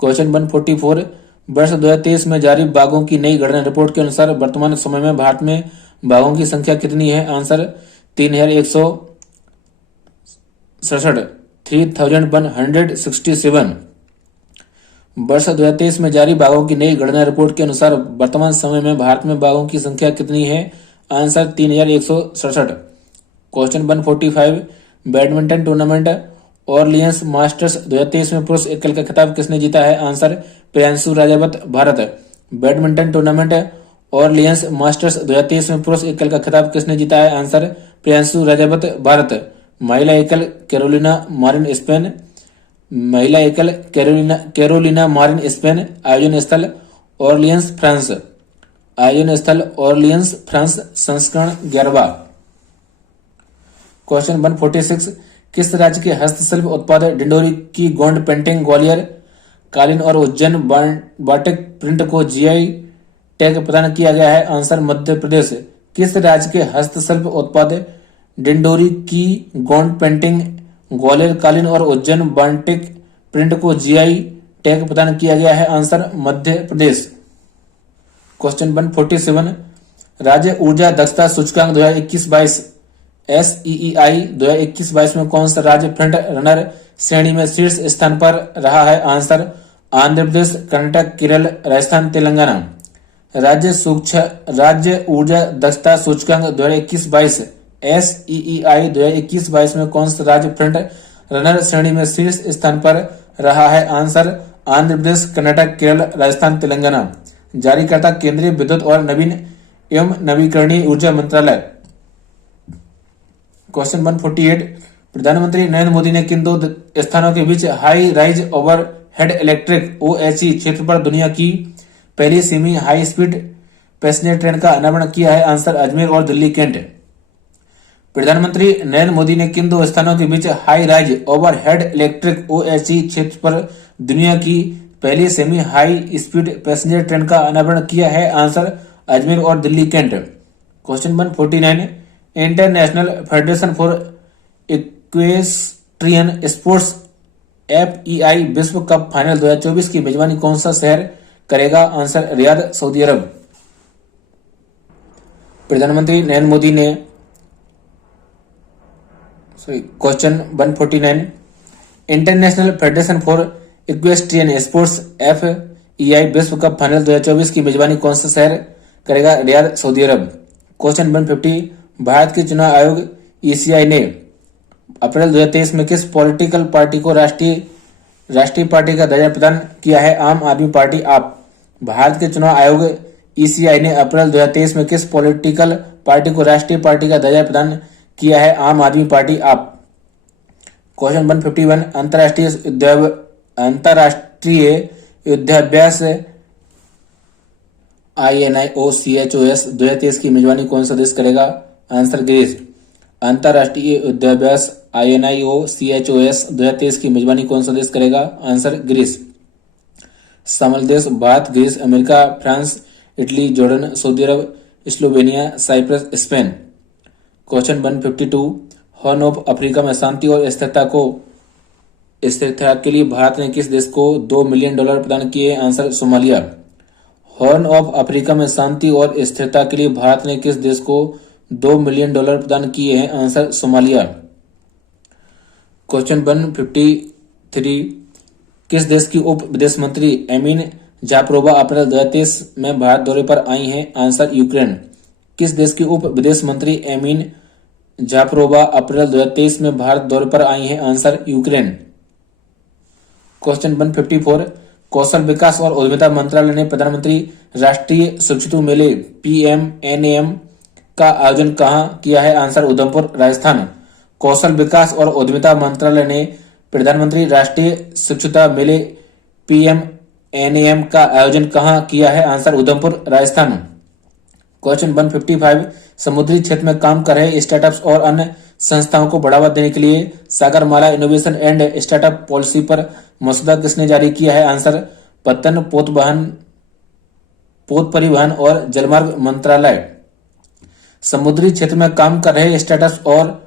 क्वेश्चन 144 वर्ष 2023 में जारी बाघों की नई गणना रिपोर्ट के अनुसार वर्तमान समय में भारत में बाघों की संख्या कितनी है? आंसर 3167 3167। वर्ष 2023 में जारी बाघों की नई गणना रिपोर्ट के अनुसार वर्तमान समय में भारत में बाघों की संख्या कितनी है? Answer 3167। Question 145 badminton tournament Orleans masters 2023 में पुरुष एकल का खिताब किसने जीता है? Answer Priyanshu Rajawat Bharat. Badminton tournament Orleans masters 2023 में पुरुष एकल का खिताब किसने जीता है? आंसर प्रियांशु राजावत भारत। महिला एकल कैरोलिना मारिन स्पेन। महिला एकल कैरोलिना मारिन स्पेन। आयोजन स्थल ऑरलियंस फ्रांस। आयोजन स्थल ऑरलियंस फ्रांस। संस्करण 11वां। क्वेश्चन 146 किस राज्य के हस्तशिल्प उत्पाद डिंडोरी की गोंड पेंटिंग ग्वालियर कालीन और उज्जैन बाटिक प्रिंट को जीआई टैग प्रदान किया गया है? आंसर मध्य प्रदेश। किस राज्य के हस्तशिल्प उत्पाद डिंडोरी की गोंड पेंटिंग ग्वालियर कालीन और उज्जैन बाटिक प्रिंट को जीआई टैग प्रदान किया गया है? आंसर मध्य प्रदेश। क्वेश्चन 147 राज्य ऊर्जा दक्षता सूचकांक 2021-22 SEEI 2021-22 में कौन सा राज्य फ्रंट रनर श्रेणी में शीर्ष स्थान पर रहा है? आंसर आंध्र प्रदेश, कर्नाटक, केरल, राजस्थान, तेलंगाना। राज्य ऊर्जा दक्षता सूचकांक 2021-22 SEEI 2021-22 में कौन सा राज्य फ्रंट रनर श्रेणी में शीर्ष स्थान पर रहा है? आंसर आंध्र प्रदेश, कर्नाटक, केरल, राजस्थान, तेलंगाना। जारीकर्ता केंद्रीय विद्युत और नवीन एवं नवीकरणीय ऊर्जा मंत्रालय। क्वेश्चन 148 प्रधानमंत्री नरेंद्र मोदी ने किन दो स्थानों के बीच high rise overhead electric OHE क्षेत्र पर दुनिया की पहली semi high speed passenger train का अनावरण किया है? आंसर अजमेर और दिल्ली कैंट। प्रधानमंत्री नरेंद्र मोदी ने किन दो स्थानों के बीच high rise overhead electric OHE क्षेत्र पर दुनिया की पहली semi high speed passenger train का अनावरण किया है? आंसर अजमेर और Delhi Cantt. Question 149 international federation for equestrian sports FEI विश्व कप फाइनल 2024 की मेजबानी कौन सा शहर करेगा? Answer Riyadh, Saudi Arab. प्रधानमंत्री नरेंद्र मोदी ने question 149 international federation for equestrian sports FEI विश्व कप फाइनल 2024 की मेजबानी कौन सा शहर करेगा? रियाद, सऊदी अरब। क्वेश्चन 150 भारत के चुनाव आयोग ECI ने अप्रैल 2023 में किस पॉलिटिकल पार्टी को राष्ट्रीय पार्टी का दर्जा प्रदान किया है? आम आदमी पार्टी आप। भारत के चुनाव आयोग ECI ने अप्रैल 2023 में किस पॉलिटिकल पार्टी को राष्ट्रीय पार्टी का दर्जा प्रदान किया है? आम आदमी पार्टी आप। क्वेश्चन 151 अंतरराष्ट्रीय युद्धाभ्यास INIOCHOS 2023 की मेजबानी कौन सा देश करेगा? Answer Greece. अंतरराष्ट्रीय युद्धाभ्यास INIOCHOS 2023 की मेजबानी कौन सा देश करेगा? Answer Greece. शामिल देश Bharat, Greece, America, France, Italy, Jordan, Saudi Arab, Slovenia, Cyprus, Spain. Question 152 horn of Africa में शांति और स्थिरता के लिए भारत ने किस देश को $2 मिलियन प्रदान किए? Answer Somalia. Horn of Africa में शांति और स्थिरता के लिए भारत ने किस देश को $2 मिलियन प्रदान किए हैं? Answer Somalia. क्वेश्चन 153 किस देश की उप विदेश मंत्री एमिन जापरोवा अप्रैल 2023 में भारत दौरे पर आई हैं? Answer Ukraine. किस देश की उप विदेश मंत्री एमिन जापरोवा अप्रैल 2023 में भारत दौरे पर आई हैं? Answer Ukraine. क्वेश्चन 154 कौशल विकास और उद्यमिता मंत्रालय ने प्रधानमंत्री राष्ट्रीय शिक्षित मेले PMNAM का आयोजन कहाँ किया है? आंसर उधमपुर, राजस्थान। कौशल विकास और उद्यमिता मंत्रालय ने प्रधानमंत्री राष्ट्रीय शिक्षुता मेले PMNAM का आयोजन कहाँ किया है? आंसर उधमपुर, राजस्थान। क्वेश्चन 155 समुद्री क्षेत्र में काम कर रहे स्टार्टअप्स और अन्य संस्थाओं को बढ़ावा देने के लिए Sagarmala innovation and startup policy पर मसौदा किसने जारी किया है? आंसर पत्तन पोत परिवहन और जलमार्ग मंत्रालय। समुद्री क्षेत्र में काम कर रहे स्टार्टअप्स और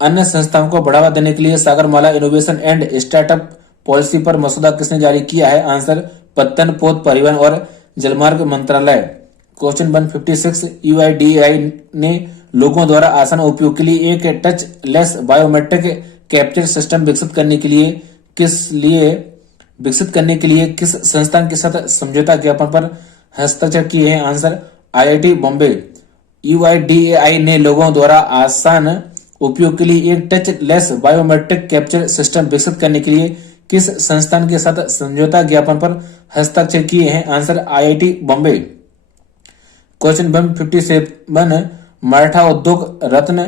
अन्य संस्थाओं को बढ़ावा देने के लिए Sagarmala innovation and startup policy पर मसौदा किसने जारी किया है? आंसर पत्तन पोत परिवहन और जलमार्ग मंत्रालय। क्वेश्चन 156 UIDAI ने लोगों द्वारा आसान उपयोग के लिए एक touch less biometric capture system विकसित करने के लिए किस संस्थान के साथ समझौता ज्ञापन पर हस्ताक्षर किए हैं? Answer IIT Bombay. UIDAI ने लोगों द्वारा आसान उपयोग के लिए एक touch less biometric capture system विकसित करने के लिए किस संस्थान के साथ समझौता ज्ञापन पर हस्ताक्षर किए हैं? Answer IIT Bombay. Question 157 Maratha उद्योग रत्न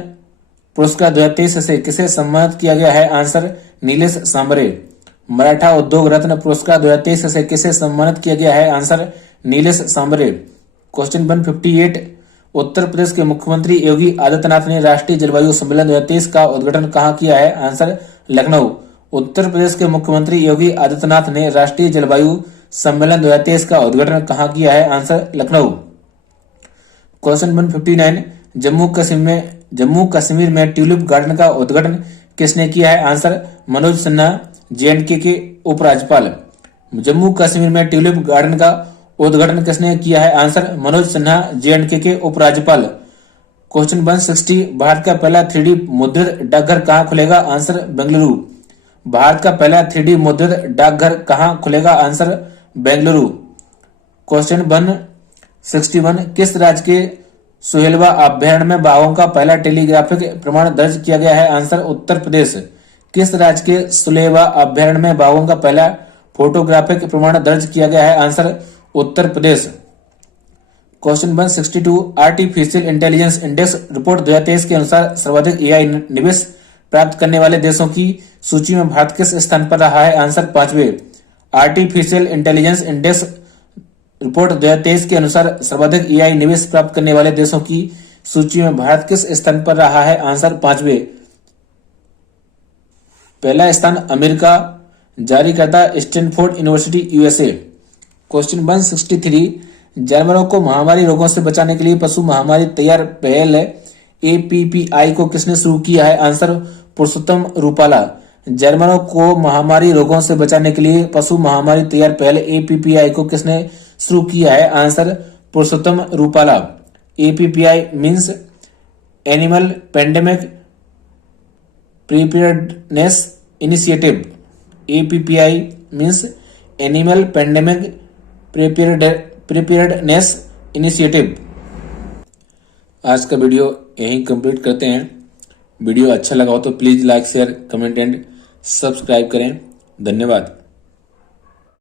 पुरस्कार 2023 से किसे सम्मानित किया गया है? आंसर नीलेश सांबरे। मराठा उद्योग रत्न पुरस्कार 2023 से किसे सम्मानित किया गया है? आंसर नीलेश सांबरे। क्वेश्चन 158 उत्तर प्रदेश के मुख्यमंत्री योगी आदित्यनाथ ने राष्ट्रीय जलवायु सम्मेलन 2023 का उद्घाटन कहाँ किया है? आंसर लखनऊ। उत्तर प्रदेश के मुख्यमंत्री योगी आदित्यनाथ ने राष्ट्रीय जलवायु सम्मेलन 2023 का उद्घाटन कहाँ किया है? आंसर लखनऊ। क्वेश्चन 159 जम्मू कश्मीर में ट्यूलिप गार्डन का उद्घाटन किसने किया है? आंसर मनोज सिन्हा JNK के उपराज्यपाल। जम्मू कश्मीर में ट्यूलिप गार्डन का उद्घाटन किसने किया है? आंसर मनोज सिन्हा JNK के उपराज्यपाल। क्वेश्चन 160 भारत का पहला 3D मुद्रित डाकघर कहाँ खुलेगा? आंसर बेंगलुरु। भारत का पहला 3D मुद्रित डाकघर कहाँ खुलेगा? आंसर बेंगलुरु। क्वेश्चन 161 किस राज्य के सुहेलवा अभ्यारण्य में बाघों का पहला टेलीग्राफिक प्रमाण दर्ज किया गया है? आंसर उत्तर प्रदेश। किस राज्य के सुहेलवा अभ्यारण्य में बाघों का पहला फोटोग्राफिक प्रमाण दर्ज किया गया है? Answer Uttar Pradesh. Question 162 artificial intelligence index report 2023 के अनुसार सर्वाधिक AI निवेश प्राप्त करने वाले देशों की सूची में भारत किस स्थान पर रहा है? आंसर 5वें। आर्टिफिशियल इंटेलिजेंस इंडेक्स रिपोर्ट 2023 के अनुसार सर्वाधिक AI निवेश प्राप्त करने वाले देशों की सूची में भारत किस स्थान पर रहा है? आंसर 5वें। पहला स्थान अमेरिका, जारी करता स्टैनफोर्ड यूनिवर्सिटी USA। क्वेश्चन 163 जानवरों को महामारी रोगों से बचाने के लिए पशु महामारी तैयार पहल APPI को किसने शुरू किया है? आंसर पुरुषोत्तम रूपाला। जानवरों को महामारी रोगों से बचाने के लिए पशु महामारी तैयार पहल APPI को किसने शुरू किया है? Answer Purushottam Rupala. APPI means animal pandemic preparedness initiative. APPI means animal pandemic preparedness initiative. आज का वीडियो यहीं कंप्लीट करते हैं। वीडियो अच्छा लगा हो तो please like share comment and subscribe करें। धन्यवाद।